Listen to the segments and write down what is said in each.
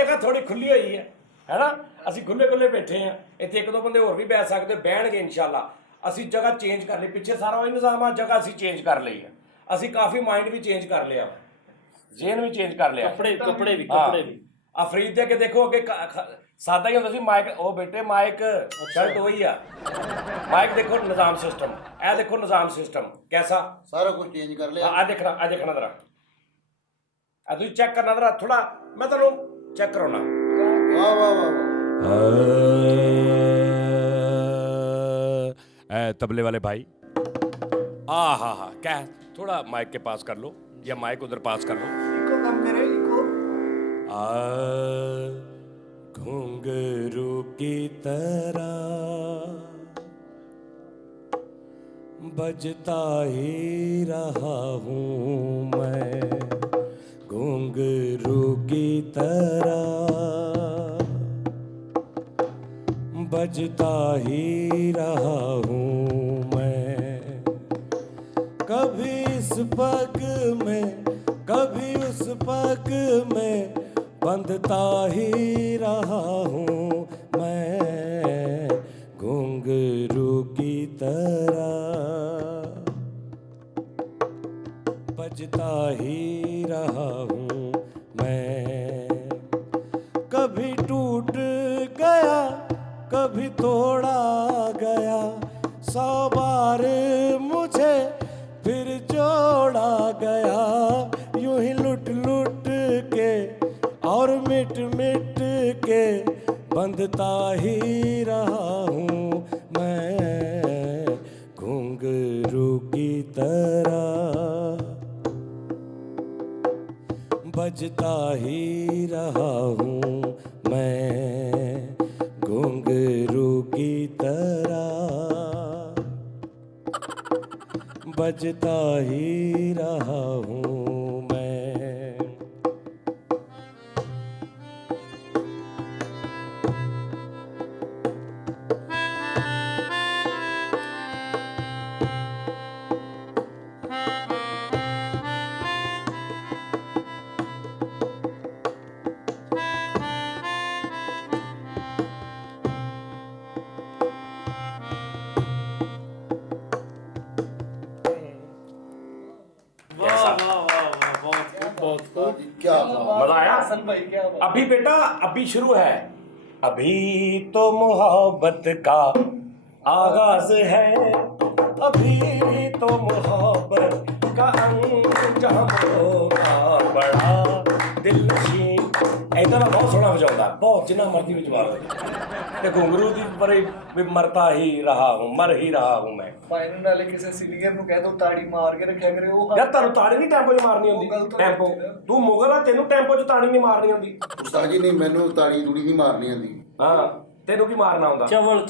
जगह थोड़ी खुली हुई है ना, ਅਸੀਂ खुले खुले बैठे हैं, ਇੱਥੇ ਇੱਕ ਦੋ ਬੰਦੇ ਹੋਰ ਵੀ ਬੈਠ ਸਕਦੇ, ਬਹਿਣਗੇ ਇਨਸ਼ਾਅੱਲਾ। ਅਸੀਂ ਜਗ੍ਹਾ ਚੇਂਜ ਕਰ ਲਈ, ਪਿੱਛੇ ਸਾਰਾ ਉਹ ਨਿਜ਼ਾਮ ਆ, ਜਗ੍ਹਾ ਅਸੀਂ ਚੇਂਜ ਕਰ ਲਈ ਹੈ, ਅਸੀਂ ਕਾਫੀ ਮਾਈਂਡ ਵੀ ਚੇਂਜ ਕਰ ਲਿਆ, ਜ਼ੇਨ ਵੀ ਚੇਂਜ ਕਰ ਲਿਆ, ਕੱਪੜੇ ਵੀ ਆ ਫਰੀਦ ਦੇ ਅੱਗੇ ਦੇਖੋ, ਅੱਗੇ ਸਾਦਾ ਹੀ ਹੁੰਦਾ ਸੀ ਮਾਈਕ, ਉਹ ਬੇਟੇ ਮਾਈਕ ਸ਼ਰਟ ਉਹੀ ਆ, ਮਾਈਕ ਦੇਖੋ ਨਿਜ਼ਾਮ ਸਿਸਟਮ, ਇਹ ਦੇਖੋ ਨਿਜ਼ਾਮ ਸਿਸਟਮ कैसा, सारा कुछ चेंज कर लिया। आ देखना जरा, तुम चेक करना जरा थोड़ा, मैं तेन चेक कराना। वाह वाह वाह तबले वाले भाई, हाँ क्या थोड़ा माइक के पास कर लो, या माइक उधर पास कर लो। इको कम करे, इको। घुंघरू की तरह बजता ही रहा हूँ मैं, घुंघरू की तरह बजता ही रहा हूँ मैं, कभी इस पग में कभी उस पग में बंधता ही रहा हूँ मैं, घुंघरू की तरह बजता ही रहा हूँ मैं, कभी टूट गया कभी तोड़ा गया, 100 बार मुझे फिर जोड़ा गया, यूं ही लुट लुट के और मिट मिट के बंधता ही रहा हूँ मैं, घुंघरू की तरह बजता ही रहा हूँ मैं, घुंघरू की तरह बजता ही रहा हूँ मैं। क्या मजा आया हसन भाई, क्या अभी बेटा अभी शुरू है, अभी तो मोहब्बत का आगाज है, अभी तो मोहब्बत का अंजाम होगा बड़ा दिलनशीं। ऐसा ना बहुत सोहना बजाਉਂਦਾ, बहुत जिन्ना मर्जी ਵਿੱਚ ਵਾਰ ਤੇ ਘੁੰਗਰੂ ਦੀ ਪਰੇ ਵੀ ਮਰਤਾ ਹੀ ਰਹਾ ਹੂੰ, ਮਰ ਹੀ ਰਹਾ ਹੂੰ ਮੈਂ। ਫਾਈਨਲ ਵਾਲੇ ਕਿਸੇ ਸੀਨੀਅਰ ਨੂੰ ਕਹਿ ਦੋ ਤਾੜੀ ਮਾਰ ਕੇ ਰੱਖਿਆ ਕਰੇ, ਉਹ ਯਾਰ ਤੁਹਾਨੂੰ ਤਾੜੀ ਨਹੀਂ ਟੈਂਪੋ 'ਚ ਮਾਰਨੀ ਹੁੰਦੀ, ਟੈਂਪੋ ਤੂੰ ਮੁਗਲ ਆ, ਤੈਨੂੰ ਟੈਂਪੋ 'ਚ ਤਾੜੀ ਨਹੀਂ ਮਾਰਨੀ ਹੁੰਦੀ। ਉਸਤਾਦ ਜੀ ਨਹੀਂ, ਮੈਨੂੰ ਤਾੜੀ ਤੂੜੀ ਨਹੀਂ ਮਾਰਨੀ ਆਉਂਦੀ। ਹਾਂ ਤੈਨੂੰ ਕੀ ਮਾਰਨਾ ਹੁੰਦਾ? ਚਵਲ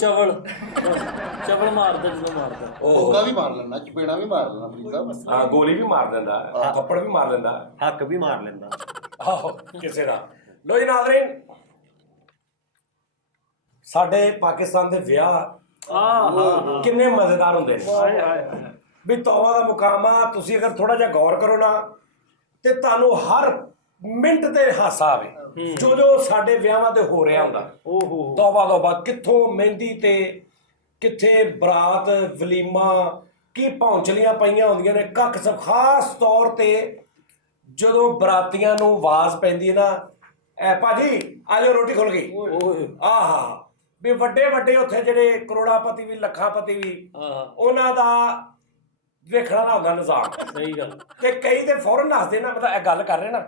ਮਾਰਦਾ ਜਦੋਂ ਮਾਰਦਾ, ਹੋਕਾ ਵੀ ਮਾਰ ਲੈਣਾ, ਚਪੇੜਾ ਵੀ ਮਾਰ ਲੈਣਾ ਫਰੀਦ ਸਾਹਿਬ। ਹਾਂ ਗੋਲੀ ਵੀ ਮਾਰ ਦਿੰਦਾ, ਥੱਪੜ ਵੀ ਮਾਰ ਦਿੰਦਾ, ਹੱਕ ਵੀ ਮਾਰ ਲੈਂਦਾ। ਆਹੋ ਕਿਸੇ ਦਾ। ਲੋ ਜੀ ਨਾਜ਼ਰੀਨ, ਸਾਡੇ ਪਾਕਿਸਤਾਨ ਦੇ ਵਿਆਹ ਕਿੰਨੇ ਮਜ਼ੇਦਾਰ ਹੁੰਦੇ ਨੇ ਵੀ ਤੌਬਾ ਦਾ ਮੁਕਾਮ ਆ। ਤੁਸੀਂ ਅਗਰ ਥੋੜਾ ਜਿਹਾ ਗੌਰ ਕਰੋ ਨਾ ਤੇ ਤੁਹਾਨੂੰ ਹਰ ਮਿੰਟ ਤੇ ਹਾਸਾ ਆਵੇ, ਜੋ ਜੋ ਸਾਡੇ ਵਿਆਹਾਂ ਤੇ ਹੋ ਰਿਹਾ ਹੁੰਦਾ। ਤੌਬਾ ਤੌਬਾ, ਕਿੱਥੋਂ ਮਹਿੰਦੀ ਤੇ ਕਿੱਥੇ ਬਰਾਤ ਵਲੀਮਾ, ਕੀ ਪੌਂਚਲੀਆਂ ਪਈਆਂ ਹੁੰਦੀਆਂ ਨੇ ਕੱਖ ਸਭ। ਖਾਸ ਤੌਰ ਤੇ ਜਦੋਂ ਬਰਾਤੀਆਂ ਨੂੰ ਆਵਾਜ਼ ਪੈਂਦੀ ਹੈ ਨਾ, ਐ ਭਾਜੀ ਆ ਜਾਓ ਰੋਟੀ ਖੁੱਲ ਗਈ, ਆਹਾ ਵੀ ਵੱਡੇ ਵੱਡੇ ਉੱਥੇ ਜਿਹੜੇ ਕਰੋੜਾਪਤੀ ਵੀ ਲੱਖਾਪਤੀ ਵੀ, ਉਹਨਾਂ ਦਾ ਵੇਖਣਾ ਨਾ ਹੁੰਦਾ ਨਿਜ਼ਾਮ। ਸਹੀ ਗੱਲ। ਤੇ ਕਈ ਤੇ ਫੌਰਨ ਹੱਸਦੇ ਨਾ, ਮਤਲਬ ਇਹ ਗੱਲ ਕਰ ਰਹੇ ਨਾ,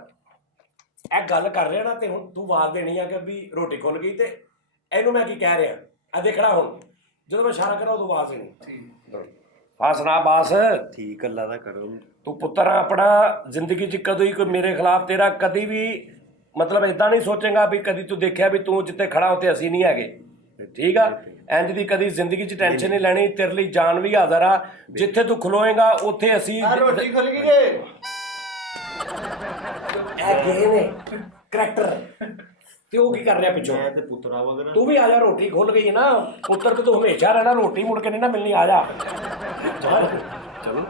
ਇਹ ਗੱਲ ਕਰ ਰਿਹਾ ਨਾ, ਤੇ ਹੁਣ ਤੂੰ ਆਵਾਜ਼ ਦੇਣੀ ਆ ਕਿ ਵੀ ਰੋਟੀ ਖੁੱਲ ਗਈ, ਤੇ ਇਹਨੂੰ ਮੈਂ ਕੀ ਕਹਿ ਰਿਹਾ ਆ ਦੇਖਣਾ। ਹੁਣ ਜਦੋਂ ਮੈਂ ਇਸ਼ਾਰਾ ਕਰਾਂ ਉਦੋਂ ਆਵਾਜ਼ ਦੇਣੀ। ਹਾਂ ਸੁਣਾ ਬਾਸ, ਠੀਕ ਅੱਲਾ ਦਾ ਕਰੋ। ਤੂੰ ਪੁੱਤਰ ਆਪਣਾ ਜ਼ਿੰਦਗੀ 'ਚ ਕਦੋਂ ਹੀ ਕੋਈ ਮੇਰੇ ਖਿਲਾਫ ਤੇਰਾ ਕਦੀ ਵੀ ਮਤਲਬ ਇੱਦਾਂ ਨਹੀਂ ਸੋਚੇਗਾ ਵੀ ਕਦੀ ਤੂੰ ਦੇਖਿਆ ਵੀ ਤੂੰ ਜਿੱਥੇ ਖੜਾ ਉੱਥੇ ਅਸੀਂ ਨਹੀਂ ਹੈਗੇ, ਠੀਕ ਆ? ਇੰਜ ਦੀ ਕਦੀ ਜ਼ਿੰਦਗੀ 'ਚ ਟੈਨਸ਼ਨ ਨਹੀਂ ਲੈਣੀ, ਤੇਰੇ ਲਈ ਜਾਨ ਵੀ ਹਾਜ਼ਰ ਆ, ਜਿੱਥੇ ਤੂੰ ਖਲੋਏਗਾ ਉੱਥੇ ਅਸੀਂ। ਰੋਟੀ ਖੁੱਲ ਗਈ ਜੇ, ਇਹ ਗਏ ਨੇ ਕਰੈਕਟਰ, ਤੇ ਉਹ ਕੀ ਕਰ ਰਿਹਾ ਪਿੱਛੋਂ? ਮੈਂ ਤੇ ਪੁੱਤਰਾ ਵਗੈਰਾ। ਤੂੰ ਵੀ ਆ ਜਾ, ਰੋਟੀ ਖੁੱਲ ਗਈ ਨਾ ਪੁੱਤਰ, ਕਿ ਤੂੰ ਹਮੇਸ਼ਾ ਰਹਿਣਾ, ਰੋਟੀ ਮੁੜ ਕੇ ਨਹੀਂ ਨਾ ਮਿਲਣੀ, ਆ ਜਾ ਚਲੋ।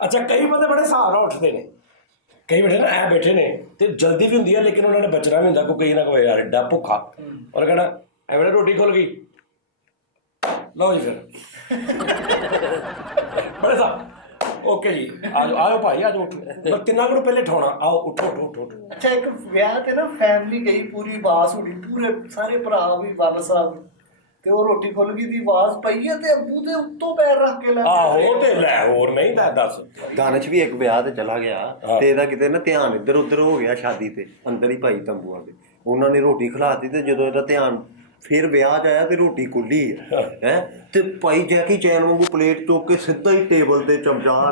ਅੱਛਾ ਕਈ ਬੰਦੇ ਬੜੇ ਹਿਸਾਬ ਨਾਲ ਉੱਠਦੇ ਨੇ, ਕਈ ਬੈਠੇ ਨਾ ਐ ਬੈਠੇ ਨੇ ਤੇ ਜਲਦੀ ਵੀ ਹੁੰਦੀ ਹੈ ਲੇਕਿਨ ਉਹਨਾਂ ਨੇ ਬਚਣਾ ਵੀ ਹੁੰਦਾ ਕੋਈ ਕਈ ਨਾ ਕੋਈ ਯਾਰ ਐਡਾ ਭੁੱਖਾ ਔਰ ਕਹਿਣਾ ਐ ਬੇਟਾ ਰੋਟੀ ਖੁੱਲ ਗਈ ਲਓ ਜੀ ਫਿਰ ਬੜੇ ਸਾਹਿਬ ਓਕੇ ਜੀ ਆਓ ਭਾਈ ਆਜੋ ਮੈਂ ਤਿੰਨਾਂ ਨੂੰ ਪਹਿਲੇ ਠਾਉਣਾ ਆਓ ਉੱਠੋ ਉੱਠੋ ਉੱਠੋ ਉੱਠੋ। ਅੱਛਾ ਇੱਕ ਵਿਆਹ ਤੇ ਨਾ ਫੈਮਿਲੀ ਗਈ ਪੂਰੀ ਆਵਾਜ਼ ਹੋਣੀ ਪੂਰੇ ਸਾਰੇ ਭਰਾ ਵੀ ਬਾਬਾ ਸਾਹਿਬ ਤੇ ਉਹ ਰੋਟੀ ਖੁੱਲ ਗਈ ਦੀ ਆਵਾਜ਼ ਪਈ ਹੈ ਤੇ ਅੱਬੂ ਦੇ ਉੱਤੋਂ ਪੈਰ ਰੱਖ ਕੇ ਲੈ ਆਹੋ ਤੇ ਲੈ ਹੋਰ ਨਹੀਂ ਤਾਂ ਦੱਸ ਗਾਣੇ 'ਚ ਵੀ ਇੱਕ ਵਿਆਹ ਤੇ ਚਲਾ ਗਿਆ ਤੇ ਇਹਦਾ ਕਿਤੇ ਨਾ ਧਿਆਨ ਇੱਧਰ ਉੱਧਰ ਹੋ ਗਿਆ ਸ਼ਾਦੀ ਤੇ ਅੰਦਰ ਹੀ ਭਾਈ ਤੰਬੂਆਂ ਦੇ ਉਹਨਾਂ ਨੇ ਰੋਟੀ ਖਿਲਾਤੀ ਤੇ ਜਦੋਂ ਇਹਦਾ ਧਿਆਨ ਫਿਰ ਵਿਆਹ 'ਚ ਆਇਆ ਤੇ ਰੋਟੀ ਖੁੱਲੀ ਹੈ ਤੇ ਭਾਈ ਜੈਕੀ ਚੈਨ ਵਾਂਗੂ ਪਲੇਟ ਚੁੱਕ ਕੇ ਸਿੱਧਾ ਹੀ ਟੇਬਲ ਤੇ ਚਮਚਾ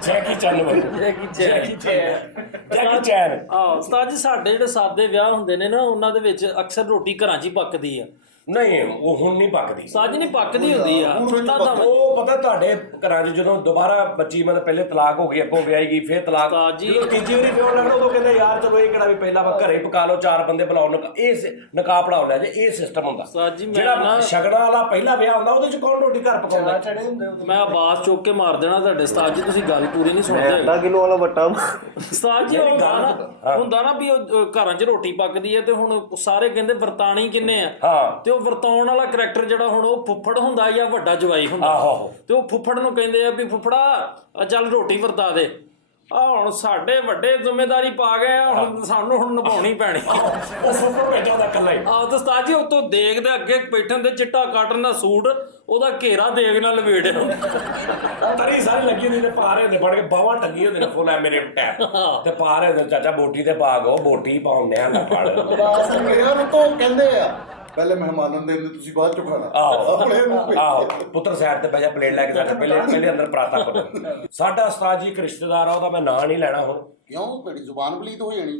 ਜੈਕੀ ਚੈਨ ਜੈਕੀ ਚੈਨ ਉਸਤਾਦ ਜੀ ਸਾਡੇ ਜਿਹੜੇ ਸਾਦੇ ਵਿਆਹ ਹੁੰਦੇ ਨੇ ਨਾ ਉਹਨਾਂ ਦੇ ਵਿੱਚ ਅਕਸਰ ਰੋਟੀ ਘਰਾਂ 'ਚ ਹੀ ਪੱਕਦੀ ਆ ਨਹੀਂ ਉਹ ਹੁਣ ਨਹੀਂ ਪੱਕਦੀ ਉਸਤਾਦ ਜੀ ਨਹੀਂ ਪੱਕਦੀ ਹੁੰਦੀ ਆ ਉਹ ਪਤਾ ਤੁਹਾਡੇ ਘਰਾਂ 'ਚ ਜਦੋਂ ਦੁਬਾਰਾ ਬੱਚੀ ਮਤਲਬ ਪਹਿਲੇ ਤਲਾਕ ਹੋ ਗਈ ਅੱਗੋਂ ਵਿਆਹੀ ਗਈ ਫਿਰ ਤਲਾਕ ਜਦੋਂ ਤੀਜੀ ਵਾਰੀ ਵਿਆਹ ਲੱਗਦਾ ਉਦੋਂ ਕਹਿੰਦੇ ਯਾਰ ਚਲੋ ਇਹ ਕਿਹੜਾ ਵੀ ਪਹਿਲਾਂ ਵਾ ਘਰੇ ਪਕਾ ਲਓ 4 ਬੰਦੇ ਬੁਲਾਓ ਇਹ ਨਕਾਬ ਪੜਾਓ ਲੈ ਜੇ ਇਹ ਸਿਸਟਮ ਹੁੰਦਾ ਜਿਹੜਾ ਸ਼ਗਨਾਂ ਵਾਲਾ ਪਹਿਲਾ ਵਿਆਹ ਹੁੰਦਾ ਉਹਦੇ 'ਚ ਕੌਣ ਰੋਟੀ ਘਰ ਪਕਾਉਂਦਾ ਚੜੇ ਹੁੰਦੇ ਮੈਂ ਆਵਾਜ਼ ਚੁੱਕ ਕੇ ਮਾਰ ਦੇਣਾ ਤੁਹਾਡੇ ਉਸਤਾਦ ਜੀ ਤੁਸੀਂ ਗੱਲ ਪੂਰੀ ਨਹੀਂ ਸੁਣਦੇ ਅੱਧਾ ਕਿਲੋ ਵਾਲਾ ਵੱਟਾ ਉਸਤਾਦ ਜੀ ਹੁੰਦਾ ਨਾ ਵੀ ਉਹ ਘਰਾਂ 'ਚ ਰੋਟੀ ਪੱਕਦੀ ਹੈ ਤੇ ਹੁਣ ਸਾਰੇ ਕਹਿੰਦੇ ਵਰਤਾਣੀ ਕਿੰਨੇ ਆ ਤੇ ਉਹ ਵਰਤਾਉਣ ਵਾਲਾ ਕਰੈਕਟਰ ਜਿਹੜਾ ਹੁਣ ਉਹ ਫੁੱਫੜ ਹੁੰਦਾ ਜਾਂ ਵੱਡਾ ਜਵਾਈ ਹੁੰਦਾ ਤੇ ਉਹ ਫੁੱਫੜ ਨੂੰ ਕਹਿੰਦੇ ਆ ਵੀ ਫੁੱਫੜਾ ਚੱਲ ਰੋਟੀ ਵਰਤਾ ਦੇ ਆ ਹੁਣ ਸਾਡੇ ਵੱਡੇ ਜ਼ਿੰਮੇਵਾਰੀ ਪਾ ਗਏ ਆ ਹੁਣ ਸਾਨੂੰ ਹੁਣ ਨਿਭਾਉਣੀ ਪੈਣੀ ਉਹ ਫੁੱਫੜ ਬੈਠਾ ਉਹਦਾ ਇਕੱਲਾ ਹੀ ਤੇ ਉਸਤਾਦ ਜੀ ਉਤੋਂ ਦੇਗ ਦੇ ਅੱਗੇ ਬੈਠਣ ਦੇ ਚਿੱਟਾ ਕਾਟਨ ਦਾ ਸੂਟ ਉਹਦਾ ਘੇਰਾ ਦੇਗ ਨਾਲ ਲਵੇੜਿਆ ਤਰੀ ਸਾਰੀ ਲੱਗੀ ਹੁੰਦੀ ਤੇ ਪਾ ਰਹੇ ਹੁੰਦੇ ਫੜ ਕੇ ਬਾਹਾਂ ਟੰਗੀ ਹੁੰਦੇ ਨੇ ਫੁੱਲ ਐ ਮੇਰੇ ਟੈਪ ਤੇ ਪਾ ਰਹੇ ਹੁੰਦੇ ਚਾਚਾ ਬੋਟੀ ਤੇ ਪਾ ਗੋ ਬੋਟੀ ਪਾਉਂਦੇ ਆ ਨਾ ਫੜ ਇਹਨਾਂ ਨੂੰ ਤਾਂ ਕਹਿੰਦੇ ਆ ਪਹਿਲੇ ਮਹਿਮਾਨਾਂ ਦੇ ਤੁਸੀਂ ਬਾਅਦ ਚੋਂ ਖਾਣਾ ਆਹੋ ਪੁੱਤਰ ਸਾਈਡ ਤੇ ਬੈਜਾ ਪਲੇਟ ਲੈ ਕੇ ਜਾ ਪਹਿਲੇ ਅੰਦਰ ਪਰਾਤਾ ਕਰੋ ਸਾਡਾ ਉਸਤਾਦ ਜੀ ਇੱਕ ਰਿਸ਼ਤੇਦਾਰ ਆ ਉਹਦਾ ਮੈਂ ਨਾਂ ਨਹੀਂ ਲੈਣਾ ਹੁਣ ਕਿਉਂ ਤੁਹਾਡੀ ਜ਼ੁਬਾਨ ਪਲੀਤ ਹੋ ਜਾਣੀ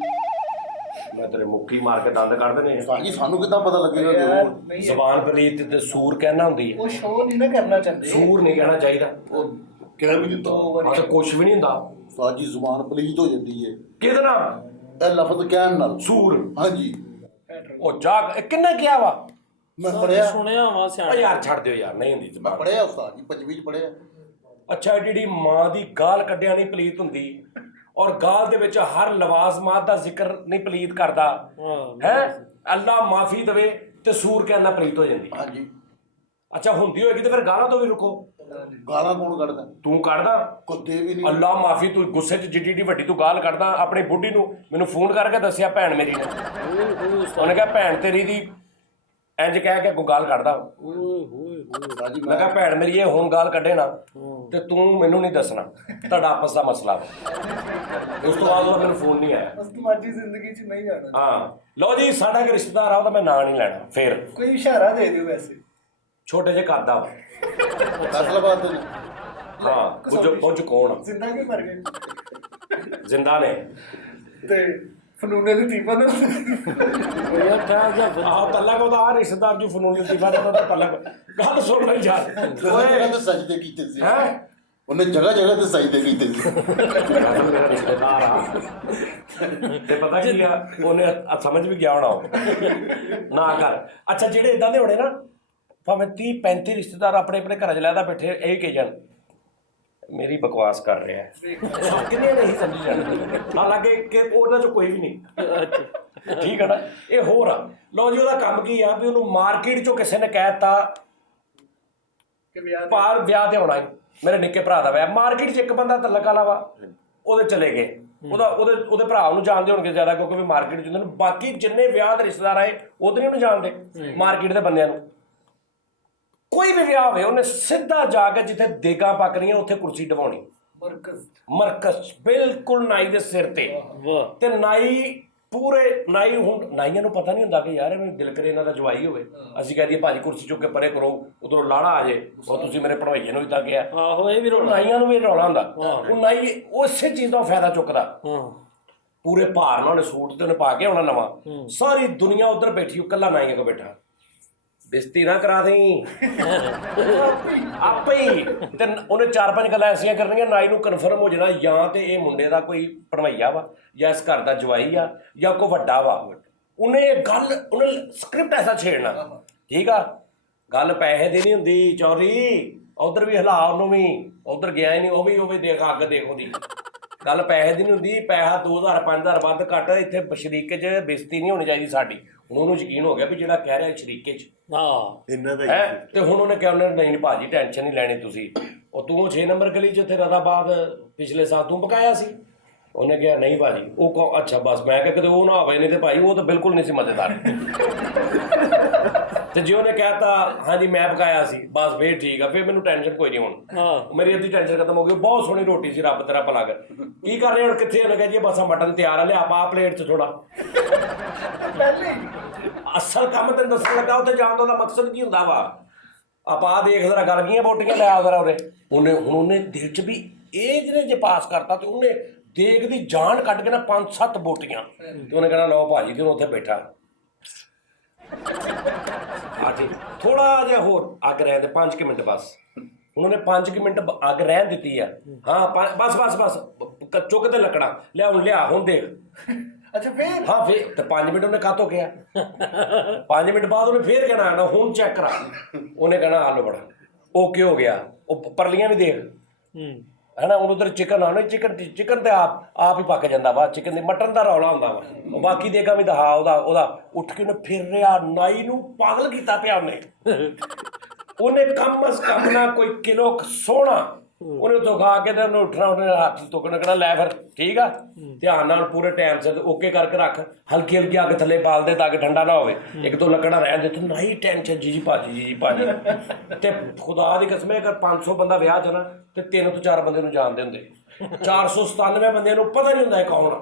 ਮੈਂ ਤੇਰੇ ਮੁੱਕੀ ਮਾਰ ਕੇ ਦੰਦ ਕੱਢ ਦੇਣੇ ਸਾਜੀ ਸਾਨੂੰ ਕਿੱਦਾਂ ਪਤਾ ਲੱਗੇਗਾ ਕਿ ਜ਼ੁਬਾਨ ਪਲੀਤ ਤੇ ਸੂਰ ਕਹਿਣਾ ਹੁੰਦੀ ਹੈ ਉਹ ਸ਼ੋਅ ਨਹੀਂ ਨਾ ਕਰਨਾ ਚਾਹੁੰਦੇ ਸੂਰ ਨਹੀਂ ਕਹਿਣਾ ਚਾਹੀਦਾ ਉਹ ਕਹਿ ਵੀ ਦਿੱਤਾ ਤੇ ਕੁਛ ਵੀ ਨਹੀਂ ਹੁੰਦਾ ਸਾਜੀ ਜ਼ੁਬਾਨ ਪਲੀਤ ਹੋ ਜਾਂਦੀ ਹੈ ਕਿਹਦੇ ਨਾਲ ਇਹ ਲਫ਼ਜ਼ ਕਹਿਣ ਨਾਲ ਸੂਰ ਹਾਂਜੀ ਉਹ ਜਾ ਕਿੰਨੇ ਕਿਹਾ ਵਾ ਮੈਂ ਪੜਿਆ ਸੁਣਿਆ ਵਾ ਓ ਸਿਆਣਾ ਯਾਰ ਛੱਡ ਦਿਓ ਯਾਰ ਨਹੀਂ ਹੁੰਦੀ ਮੈਂ ਜ਼ੁਬਾਨ ਪੜਿਆ ਉਸਤਾਦ ਜੀ 25 ਚ ਪੜਿਆ ਅੱਛਾ ਜਿਹੜੀ ਮਾਂ ਦੀ ਗਾਲ ਕੱਢਿਆ ਨਹੀਂ ਪਲੀਤ ਹੁੰਦੀ ਔਰ ਗਾਲ ਦੇ ਵਿੱਚ ਹਰ ਲਵਾਜ਼ਮਾਤ ਦਾ ਜ਼ਿਕਰ ਨਹੀਂ ਪਲੀਤ ਕਰਦਾ ਹੈ ਅੱਲਾ ਮਾਫੀ ਦੇਵੇ ਤੇ ਸੂਰ ਕਹਿਣਾ ਪਲੀਤ ਹੋ ਜਾਂਦੀ ਹਾਂਜੀ ਅੱਛਾ ਹੁੰਦੀ ਹੋਏਗੀ ਤੇ ਫਿਰ ਗਾਲਾਂ ਤੋਂ ਵੀ ਰੁਕੋ ਗਾਲਾਂ ਕੌਣ ਕੱਢਦਾ ਤੂੰ ਕੱਢਦਾ ਕੁੱਤੇ ਵੀ ਨਹੀਂ ਅੱਲਾ ਮਾਫੀ ਤੂੰ ਗੁੱਸੇ 'ਚ ਜਿੱਡੀ ਵੱਡੀ ਤੂੰ ਗਾਲ ਕੱਢਦਾ ਆਪਣੀ ਬੁੱਢੀ ਨੂੰ ਮੈਨੂੰ ਫੋਨ ਕਰਕੇ ਦੱਸਿਆ ਭੈਣ ਮੇਰੀ ਨੇ ਉਹਨੇ ਕਿਹਾ ਭੈਣ ਤੇਰੀ ਦੀ ਇੰਜ ਕਹਿ ਕੇ ਕੋਈ ਗਾਲ ਕੱਢਦਾ ਸਾਜੀ ਮੈਂ ਕਿਹਾ ਭੈਣ ਮੇਰੀ ਇਹ ਹੁਣ ਗਾਲ ਕੱਢੇ ਨਾ ਤੇ ਤੂੰ ਮੈਨੂੰ ਨਹੀਂ ਦੱਸਣਾ ਤੁਹਾਡਾ ਆਪਸ ਦਾ ਮਸਲਾ ਵਾ ਉਸ ਤੋਂ ਬਾਅਦ ਉਹਦਾ ਮੈਨੂੰ ਫੋਨ ਨਹੀਂ ਆਇਆ ਉਸ ਤੋਂ ਬਾਅਦ ਜ਼ਿੰਦਗੀ 'ਚ ਨਹੀਂ ਜਾਣਾ ਹਾਂ ਲਓ ਜੀ ਸਾਡਾ ਇੱਕ ਰਿਸ਼ਤੇਦਾਰ ਆ ਉਹਦਾ ਮੈਂ ਨਾਂ ਨਹੀਂ ਲੈਣਾ ਫੇਰ ਕੋਈ ਇਸ਼ਾਰਾ ਦੇ ਦਿਓ ਵੈਸੇ ਛੋਟੇ ਜਿਹੇ ਕਰਦਾ ਵਾ ਅਸਲਾਬਾਦ ਦੇ ਹਾਂ ਪੁੱਜ ਕੌਣ ਜ਼ਿੰਦਾ ਕਿ ਮਰ ਗਏ ਜ਼ਿੰਦਾ ਨੇ ਤੇ ਫਨੂਨੇ ਦੀ ਤੀਫਾ ਨੇ ਆਹ ਤੱਲਾ ਕੋ ਦਾ ਰਿਸ਼ਤੇਦਾਰ ਜੋ ਫਨੂਨ ਲਤੀਫਾ ਦਾ ਉਹਦਾ ਤੱਲਾ ਗੱਲ ਸੁਣ ਲੈ ਯਾਰ ਓਏ ਤੇ ਸਜਦੇ ਕੀਤੇ ਸੀ ਹੈ ਉਹਨੇ ਜਗ੍ਹਾ ਜਗ੍ਹਾ ਤੇ ਸਜਦੇ ਕੀਤੇ ਸੀ ਮੇਰਾ ਰਿਸ਼ਤੇਦਾਰ ਆ ਤੇ ਪਤਾ ਕੀ ਆ ਉਹਨੇ ਸਮਝ ਵੀ ਗਿਆ ਹੋਣਾ ਉਹ ਨਾ ਕਰ ਅੱਛਾ ਜਿਹੜੇ ਇਦਾਂ ਦੇ ਹੋਣੇ ਨਾ ਭਾਵੇਂ 30 35 ਰਿਸ਼ਤੇਦਾਰ ਆਪਣੇ ਆਪਣੇ ਘਰਾਂ 'ਚ ਲੈਦਾ ਬੈਠੇ ਇਹ ਕਹੀ ਜਾਣ ਮੇਰੀ ਬਕਵਾਸ ਕਰ ਰਿਹਾ ਹੈ ਕਿੰਨੇ ਨਹੀਂ ਸਮਝੀ ਜਾਣੇ ਹਾਲਾਂਕਿ ਕਿ ਉਹਨਾਂ 'ਚ ਕੋਈ ਵੀ ਨਹੀਂ ਠੀਕ ਹੈ ਨਾ ਇਹ ਹੋਰ ਆ ਲਓ ਜੀ ਉਹਦਾ ਕੰਮ ਕੀ ਆ ਵੀ ਉਹਨੂੰ ਮਾਰਕੀਟ 'ਚੋਂ ਕਿਸੇ ਨੇ ਕਹਿ ਦਿੱਤਾ ਕਿ ਵਿਆਹ ਪਾਰ ਵਿਆਹ ਤੇ ਆਉਣਾ ਮੇਰੇ ਨਿੱਕੇ ਭਰਾ ਦਾ ਵਿਆਹ ਮਾਰਕੀਟ 'ਚ ਇੱਕ ਬੰਦਾ ਤਲਕ ਵਾਲਾ ਵਾ ਉਹਦੇ ਚਲੇ ਗਏ ਉਹਦੇ ਭਰਾ ਨੂੰ ਜਾਣਦੇ ਹੋਣਗੇ ਜ਼ਿਆਦਾ ਕਿਉਂਕਿ ਵੀ ਮਾਰਕੀਟ 'ਚ ਹੁੰਦੇ ਨੇ ਬਾਕੀ ਜਿੰਨੇ ਵਿਆਹ ਦੇ ਰਿਸ਼ਤੇਦਾਰ ਆਏ ਉਹ ਤਾਂ ਨਹੀਂ ਉਹਨੂੰ ਜਾਣਦੇ ਮਾਰਕੀਟ ਦੇ ਬੰਦਿਆਂ ਨੂੰ ਕੋਈ ਵੀ ਵਿਆਹ ਹੋਵੇ ਉਹਨੇ ਸਿੱਧਾ ਜਾ ਕੇ ਜਿੱਥੇ ਦੇਗਾਂ ਪੱਕ ਰਹੀਆਂ ਉੱਥੇ ਕੁਰਸੀ ਢਵਾਉਣੀ ਮਰਕਜ਼ ਬਿਲਕੁਲ ਨਾਈ ਦੇ ਸਿਰ ਤੇ ਤੇ ਨਾਈ ਪੂਰੇ ਨਾਈ ਹੁਣ ਨਾਈਆਂ ਨੂੰ ਪਤਾ ਨਹੀਂ ਹੁੰਦਾ ਕਿ ਯਾਰ ਐਵੇਂ ਦਿਲ ਕਰੇ ਇਹਨਾਂ ਦਾ ਜਵਾਈ ਹੋਵੇ ਅਸੀਂ ਕਹਿ ਦਈਏ ਭਾਜੀ ਕੁਰਸੀ ਚੁੱਕ ਕੇ ਪਰੇ ਕਰੋ ਉਧਰੋਂ ਲਾੜਾ ਆ ਜੇ ਉਹ ਤੁਸੀਂ ਮੇਰੇ ਭਣਵਈਏ ਨੂੰ ਇਦਾਂ ਕਿਹਾ ਆਹੋ ਇਹ ਵੀ ਨਾਈਆਂ ਨੂੰ ਵੀ ਰੌਲਾ ਹੁੰਦਾ ਉਹ ਨਾਈ ਉਸੇ ਚੀਜ਼ ਦਾ ਫਾਇਦਾ ਚੁੱਕਦਾ ਪੂਰੇ ਭਾਰ ਨਾਲ ਉਹਨੇ ਸੂਟ ਤੇ ਉਹਨੇ ਪਾ ਕੇ ਆਉਣਾ ਨਵਾਂ ਸਾਰੀ ਦੁਨੀਆ ਉਧਰ ਬੈਠੀ ਉਹ ਇਕੱਲਾ ਨਾਈਆਂ ਕੋ ਬੈਠਾ ਬੇਇੱਜ਼ਤੀ ਨਾ ਕਰਾ ਦੇਈਂ ਆਪੇ ਹੀ ਤੇ ਉਹਨੇ 4-5 ਗੱਲਾਂ ਐਸੀਆਂ ਕਰਨੀਆਂ ਨਾਈ ਨੂੰ ਕਨਫਰਮ ਹੋ ਜਾਣਾ ਜਾਂ ਤੇ ਇਹ ਮੁੰਡੇ ਦਾ ਕੋਈ ਭਣਵਈਆ ਵਾ ਜਾਂ ਇਸ ਘਰ ਦਾ ਜਵਾਈ ਆ ਜਾਂ ਕੋਈ ਵੱਡਾ ਵਾ ਉਹਨੇ ਸਕ੍ਰਿਪਟ ਐਸਾ ਛੇੜਨਾ ਠੀਕ ਆ ਗੱਲ ਪੈਸੇ ਦੀ ਨਹੀਂ ਹੁੰਦੀ ਚੌਰੀ ਉਧਰ ਵੀ ਹਿਲਾ ਉਹਨੂੰ ਵੀ ਉਧਰ ਗਿਆ ਹੀ ਨਹੀਂ ਉਹ ਵੀ ਦੇਖ ਅੱਗ ਦੇਖ ਉਹਦੀ ਗੱਲ ਪੈਸੇ ਦੀ ਨਹੀਂ ਹੁੰਦੀ, ਪੈਸਾ 2000 5000 ਵੱਧ ਘੱਟ ਇੱਥੇ ਸ਼ਰੀਕੇ 'ਚ ਬੇਇੱਜ਼ਤੀ ਨਹੀਂ ਹੋਣੀ ਚਾਹੀਦੀ ਸਾਡੀ। ਹੁਣ ਉਹਨੂੰ ਯਕੀਨ ਹੋ ਗਿਆ ਵੀ ਜਿਹੜਾ ਕਹਿ ਰਿਹਾ ਸ਼ਰੀਕੇ 'ਚ ਇਹਨਾਂ ਦਾ ਹੈ, ਤੇ ਹੁਣ ਉਹਨੇ ਕਿਹਾ ਉਹਨੇ ਨਹੀਂ ਭਾਜੀ ਟੈਨਸ਼ਨ ਨਹੀਂ ਲੈਣੀ ਤੁਸੀਂ, ਉਹ ਤੂੰ 6 ਨੰਬਰ ਗਲੀ 'ਚ ਉੱਥੇ ਰਦਾਬਾਦ ਪਿਛਲੇ ਸਾਲ ਤੂੰ ਪਕਾਇਆ ਸੀ। ਉਹਨੇ ਕਿਹਾ ਨਹੀਂ ਭਾਜੀ ਉਹ ਕਹੋ ਅੱਛਾ ਬਸ। ਮੈਂ ਕਿਹਾ ਕਿਤੇ ਉਹ ਨਾ ਹੋਵੇ, ਨਹੀਂ ਤੇ ਭਾਈ ਉਹ ਤਾਂ ਬਿਲਕੁਲ ਨਹੀਂ ਸੀ ਮਜ਼ੇਦਾਰ। ਤੇ ਜੇ ਉਹਨੇ ਕਹਿਤਾ ਹਾਂਜੀ ਮੈਂ ਪਕਾਇਆ ਸੀ ਬਸ ਫੇਰ ਠੀਕ ਆ, ਫੇਰ ਮੈਨੂੰ ਟੈਨਸ਼ਨ ਕੋਈ ਨਹੀਂ। ਹੁਣ ਮੇਰੀ ਅੱਧੀ ਟੈਨਸ਼ਨ ਖਤਮ ਹੋ ਗਈ। ਬਹੁਤ ਸੋਹਣੀ ਰੋਟੀ ਸੀ, ਰੱਬ ਤੇਰਾ ਭਲਾ ਕਰ। ਕੀ ਕਰ ਰਹੇ ਹੁਣ, ਕਿੱਥੇ? ਉਹਨੇ ਕਿਹਾ ਜੀ ਬਸ ਮਟਨ ਤਿਆਰ ਆ, ਲਿਆ ਪਾ ਪਲੇਟ 'ਚ ਥੋੜਾ। ਪਹਿਲੇ ਅਸਲ ਕੰਮ ਤੈਨੂੰ ਦੱਸਣ ਲੱਗਾ, ਉੱਥੇ ਜਾਣ ਦਾ ਉਹਦਾ ਮਕਸਦ ਕੀ ਹੁੰਦਾ ਵਾ। ਆਪਾਂ ਦੇਖ ਜ਼ਰਾ ਗਲ ਗਈਆਂ ਬੋਟੀਆਂ, ਲੈ ਆ ਜ਼ਰਾ ਉਰੇ। ਉਹਨੇ ਦਿਲ 'ਚ ਵੀ ਇਹ ਜਿਹਨੇ ਜੇ ਪਾਸ ਕਰਤਾ ਤੇ ਉਹਨੇ ਦੇਖ ਦੀ ਜਾਨ ਕੱਢ ਕੇ ਨਾ 5-7 ਬੋਟੀਆਂ, ਤੇ ਉਹਨੇ ਕਹਿਣਾ ਲਓ ਭਾਜੀ ਤੇ ਉੱਥੇ ਬੈਠਾ ਆਜੀ ਥੋੜਾ ਜਿਹਾ ਹੋਰ ਅੱਗ ਰਹਿਣ ਦੇ 5 ਮਿੰਟ ਬਸ। ਉਹਨੇ 5 ਮਿੰਟ ਅੱਗ ਰਹਿਣ ਦਿੱਤੀ ਆ। ਹਾਂ ਬਸ ਚੁੱਕ ਤੇ ਲੱਕੜਾ ਲਿਆ, ਹੁਣ ਲਿਆ ਹੁਣ ਦੇਖ। ਅੱਛਾ ਫੇਰ ਹਾਂ ਫੇਰ ਤੇ 5 ਮਿੰਟ ਉਹਨੇ ਕਾਤੋਂ ਕਿਹਾ। 5 ਮਿੰਟ ਬਾਅਦ ਉਹਨੇ ਫੇਰ ਕਹਿਣਾ ਆਣਾ ਹੁਣ ਚੈੱਕ ਕਰਾ। ਉਹਨੇ ਕਹਿਣਾ ਆਲੂ ਬੜਾ ਓਕੇ ਹੋ ਗਿਆ। ਉਹ ਪਰਲੀਆਂ ਵੀ ਦੇਖ ਹੈ ਨਾ। ਹੁਣ ਉਧਰ ਚਿਕਨ ਆਉਣਾ, ਚਿਕਨ ਤੇ ਆਪ ਹੀ ਪੱਕ ਜਾਂਦਾ ਵਾ। ਚਿਕਨ ਦੇ ਮਟਨ ਦਾ ਰੌਲਾ ਹੁੰਦਾ ਵਾ। ਬਾਕੀ ਦੇਗਾ ਵੀ ਦਿਖਾ ਉਹਦਾ ਉੱਠ ਕੇ ਉਹਨੇ ਫਿਰ ਰਿਹਾ, ਨਾਈ ਨੂੰ ਪਾਗਲ ਕੀਤਾ ਪਿਆ ਉਹਨੇ ਕਮ ਅਜ਼ ਕਮ ਨਾ ਕੋਈ ਕਿਲੋ ਸੋਹਣਾ ਉਹਨੇ ਉੱਥੋਂ ਖਾ ਕੇ ਤੇ ਉਹਨੇ ਉੱਠਣਾ, ਉਹਨੇ ਹੱਥ ਧੁੱਕਣਾ ਕਹਿਣਾ ਲੈ ਫਿਰ ਠੀਕ ਆ, ਧਿਆਨ ਨਾਲ ਪੂਰੇ ਟਾਈਮ ਸਿਰ ਓਕੇ ਕਰਕੇ ਰੱਖ। ਹਲਕੀ ਅੱਗ ਥੱਲੇ ਬਾਲ ਦੇ ਤਾਂ ਕਿ ਠੰਡਾ ਨਾ ਹੋਵੇ। 1-2 ਲੱਕੜਾਂ ਰਹਿਣ ਦੇ ਤੂੰ ਨਹੀਂ ਟੈਨਸ਼ਨ ਜੀ ਭਾਜੀ ਤੇ ਖੁਦਾ ਦੀ ਕਸਮ ਅਗਰ 500 ਬੰਦਾ ਵਿਆਹ 'ਚ ਨਾ ਤੇ 3 ਤੋਂ 4 ਬੰਦੇ ਨੂੰ ਜਾਣਦੇ ਹੁੰਦੇ। 497 ਬੰਦਿਆਂ ਨੂੰ ਪਤਾ ਨਹੀਂ ਹੁੰਦਾ ਇਹ ਕੌਣ ਆ।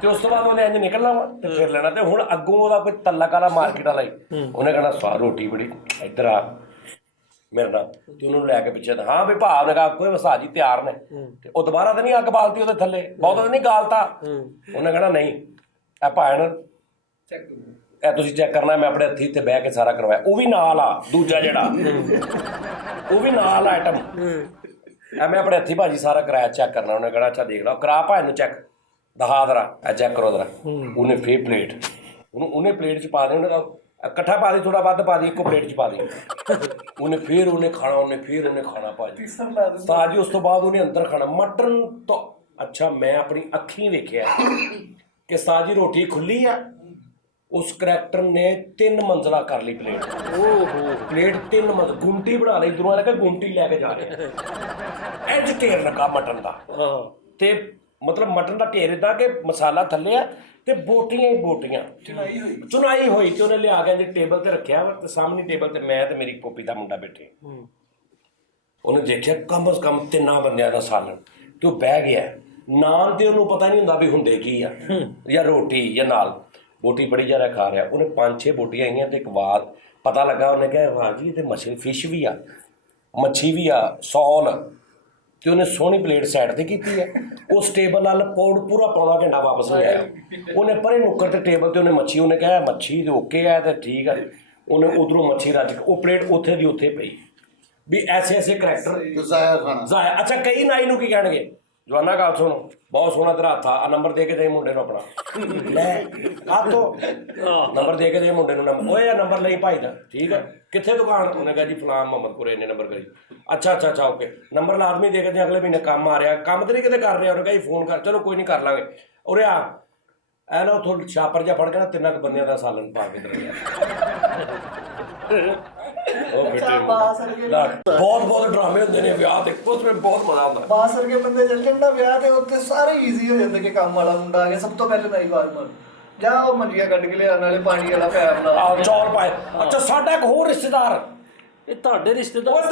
ਤੇ ਉਸ ਤੋਂ ਬਾਅਦ ਉਹਨੇ ਇੰਝ ਨਿਕਲਣਾ ਵਾ ਤੇ ਫਿਰ ਲੈਣਾ। ਤੇ ਹੁਣ ਅੱਗੋਂ ਉਹਦਾ ਕੋਈ ਤੱਲਕ ਵਾਲਾ ਮਾਰਕੀਟ ਵਾਲਾ ਹੀ ਉਹਨੇ ਕਹਿਣਾ ਸਵਾਦ ਰੋਟੀ ਬੜੀ ਇੱਧਰ ਆ ਮੇਰੇ ਨਾਲ। ਤੇ ਉਹਨੂੰ ਲੈ ਕੇ ਪਿੱਛੇ ਹਾਂ ਵੀ ਭਾਵ ਨੇ ਕਹਾ ਕੋਈ ਵਸਾ ਜੀ ਤਿਆਰ ਨੇ। ਤੇ ਉਹ ਦੁਬਾਰਾ ਤਾਂ ਨਹੀਂ ਅੱਗ ਬਾਲਤੀ ਉਹਦੇ ਥੱਲੇ, ਬਹੁਤ ਤਾਂ ਨਹੀਂ ਗਾਲਤਾ। ਉਹਨੇ ਕਹਿਣਾ ਨਹੀਂ ਇਹ ਭਾਣ ਇਹ ਤੁਸੀਂ ਚੈੱਕ ਕਰਨਾ, ਮੈਂ ਆਪਣੇ ਹੱਥੀਂ ਤੇ ਬਹਿ ਕੇ ਸਾਰਾ ਕਰਵਾਇਆ। ਉਹ ਵੀ ਨਾਲ ਆ ਦੂਜਾ ਜਿਹੜਾ ਉਹ ਵੀ ਨਾਲ ਆਈਟਮ ਮੈਂ ਆਪਣੇ ਹੱਥੀਂ ਭਾਜੀ ਸਾਰਾ ਕਰਾਇਆ ਚੈੱਕ ਕਰਨਾ। ਉਹਨੇ ਕਹਿਣਾ ਅੱਛਾ ਦੇਖ ਲਾ ਕਰਾ ਭਾਈ ਨੂੰ ਚੈੱਕ ਦਿਖਾ ਜ਼ਰਾ ਇਹ ਚੈੱਕ ਕਰੋ ਜ਼ਰਾ। ਉਹਨੇ ਫੇਰ ਪਲੇਟ ਉਹਨੇ ਪਲੇਟ 'ਚ ਪਾ ਦੇ, ਉਹਨੇ ਇਕੱਠਾ ਪਾ ਦੀ, ਥੋੜਾ ਵੱਧ ਪਾ ਦੀ, ਇੱਕੋ ਪਲੇਟ 'ਚ ਪਾ ਦੀ। ਉਹਨੇ ਖਾਣਾ ਭਾਜੀ ਤਾਜੀ। ਉਸ ਤੋਂ ਬਾਅਦ ਉਹਨੇ ਅੰਦਰ ਖਾਣਾ ਮਟਨ ਤੋਂ। ਅੱਛਾ ਮੈਂ ਆਪਣੀ ਅੱਖੀਂ ਵੇਖਿਆ ਕਿ ਸਾਜੀ ਰੋਟੀ ਖੁੱਲੀ ਆ। ਉਸ ਕਰੈਕਟਰ ਨੇ 3 ਮੰਜ਼ਲਾ ਕਰ ਲਈ ਪਲੇਟ। ਪਲੇਟ 3 ਮੰਜ਼ਲ ਗੁੰਮਟੀ ਬਣਾ ਲਈ। ਇਧਰੋਂ ਲੱਗਾ ਗੁੰਮਟੀ ਲੈ ਕੇ ਜਾ ਰਿਹਾ ਇੰਜ ਢੇਰ ਲੱਗਾ ਮਟਨ ਦਾ। ਤੇ ਮਤਲਬ ਮਟਨ ਦਾ ਢੇਰ ਏਦਾਂ ਕਿ ਮਸਾਲਾ ਥੱਲੇ ਆ ਤੇ ਬੋਟੀਆਂ ਹੀ ਬੋਟੀਆਂ ਚੁਨਾਈ ਹੋਈ। ਤੇ ਉਹਨੇ ਲਿਆ ਕੇ ਟੇਬਲ ਤੇ ਰੱਖਿਆ ਵਾ ਤੇ ਸਾਹਮਣੇ ਟੇਬਲ ਤੇ ਮੈਂ ਤੇ ਮੇਰੀ ਪੋਪੀ ਦਾ ਮੁੰਡਾ ਬੈਠੇ। ਉਹਨੇ ਦੇਖਿਆ ਕਮ ਅਜ਼ ਕਮ 3 ਬੰਦਿਆਂ ਦਾ ਸਾਲਣ ਤੇ ਉਹ ਬਹਿ ਗਿਆ। ਨਾਨ ਤੇ ਉਹਨੂੰ ਪਤਾ ਨਹੀਂ ਹੁੰਦਾ ਵੀ ਹੁੰਦੇ ਕੀ ਆ, ਜਾਂ ਰੋਟੀ ਜਾਂ ਨਾਲ ਬੋਟੀ ਬੜੀ ਜ਼ਿਆਦਾ ਖਾ ਰਿਹਾ। ਉਹਨੇ 5-6 ਬੋਟੀਆਂ ਆਈਆਂ ਤੇ ਇੱਕ ਬਾਅਦ ਪਤਾ ਲੱਗਾ। ਉਹਨੇ ਕਿਹਾ ਵਾਹ ਜੀ ਇਹ ਮਛਲੀ ਫਿਸ਼ ਵੀ ਆ, ਮੱਛੀ ਵੀ ਆ, ਸੌਲ। ਤੇ ਉਹਨੇ ਸੋਹਣੀ ਪਲੇਟ ਸਾਈਡ ਤੇ ਕੀਤੀ ਹੈ। ਉਸ ਟੇਬਲ ਨਾਲ ਪੂਰਾ ਪੌਣਾ ਘੰਟਾ ਵਾਪਸ ਨਹੀਂ ਆਇਆ। ਉਹਨੇ ਪਰੇ ਨੁੱਕਰ ਤੇ ਟੇਬਲ ਤੇ ਉਹਨੇ ਮੱਛੀ, ਉਹਨੇ ਕਿਹਾ ਮੱਛੀ ਤੇ ਓਕੇ ਆ ਤੇ ਠੀਕ ਆ। ਉਹਨੇ ਉਧਰੋਂ ਮੱਛੀ ਰੱਜ ਕੇ ਉਹ ਪਲੇਟ ਉੱਥੇ ਦੀ ਉੱਥੇ ਪਈ। ਵੀ ਐਸੇ ਕਰੈਕਟਰ ਜ਼ਾਇਆ। ਅੱਛਾ ਕਈ ਨਾਈ ਨੂੰ ਕੀ ਕਹਿਣਗੇ ਜਵਾਨਾ ਗੱਲ ਸੁਣੋ ਬਹੁਤ ਸੋਹਣਾ ਤੇਰਾ ਹੱਥ ਆ, ਨੰਬਰ ਦੇ ਕੇ ਦੇ ਮੁੰਡੇ ਨੂੰ ਆਪਣਾ। ਲੈ ਕਾਤੋਂ ਨੰਬਰ ਦੇ ਕੇ ਦੇ ਮੁੰਡੇ ਨੂੰ ਨੰਬਰ। ਓਏ ਨੰਬਰ ਲਈ ਭਾਈ ਦਾ ਠੀਕ ਆ, ਕਿੱਥੇ ਦੁਕਾਨ? ਉਹਨੇ ਕਿਹਾ ਜੀ ਫਲਾਮ ਮੁਹੰਮਦਪੁਰੇ ਇੰਨੇ ਨੰਬਰ ਕਰੀ। ਅੱਛਾ ਓਕੇ ਨੰਬਰ ਲਾਜ਼ਮੀ ਦੇ ਕੇ ਅਗਲੇ ਮਹੀਨੇ ਕੰਮ ਆ ਰਿਹਾ। ਕੰਮ ਤੇ ਨਹੀਂ ਕਿਤੇ ਕਰ ਰਿਹਾ? ਉਹਨੇ ਕਿਹਾ ਜੀ ਫੋਨ ਕਰ। ਚਲੋ ਕੋਈ ਨਹੀਂ ਕਰ ਲਾਂਗੇ। ਉਰੇ ਆ ਐ ਨਾ ਉੱਥੋਂ ਛਾਪਰ ਜਿਹਾ ਫੜ ਕੇ ਨਾ 3 ਬੰਦਿਆਂ ਦਾ ਸਾਲਨ ਪਾ ਕੇ ਦਰਿਆ। ਬਹੁਤ ਡਰਾਮੇ ਹੁੰਦੇ ਨੇ ਵਿਆਹ ਤੇ, ਉਸ ਵਿੱਚ ਬਹੁਤ ਮਜ਼ਾ ਆਉਂਦਾ। ਬਾਸ ਵਰਗੇ ਬੰਦੇ ਚੱਲ ਜਾਂਦਾ ਵਿਆਹ ਤੇ ਉੱਤੇ ਸਾਰੇ ਈਜ਼ੀ ਹੋ ਜਾਂਦੇ ਕਿ ਕੰਮ ਵਾਲਾ ਮੁੰਡਾ ਆ ਗਿਆ ਸਭ ਤੋਂ ਪਹਿਲੇ ਨਹੀਂ ਆਵਾਜ਼ ਮਾਰ ਜਾ ਉਹ ਮੰਜੀਆਂ ਕੱਢ ਕੇ ਲਿਆਉਣ ਵਾਲੇ ਪਾਣੀ ਵਾਲਾ ਪੈਪ ਲਾ ਚੌਲ ਪਾਏ। ਅੱਛਾ ਸਾਡਾ ਇੱਕ ਹੋਰ ਰਿਸ਼ਤੇਦਾਰ, ਇਹ ਤੁਹਾਡੇ ਰਿਸ਼ਤੇਦਾਰ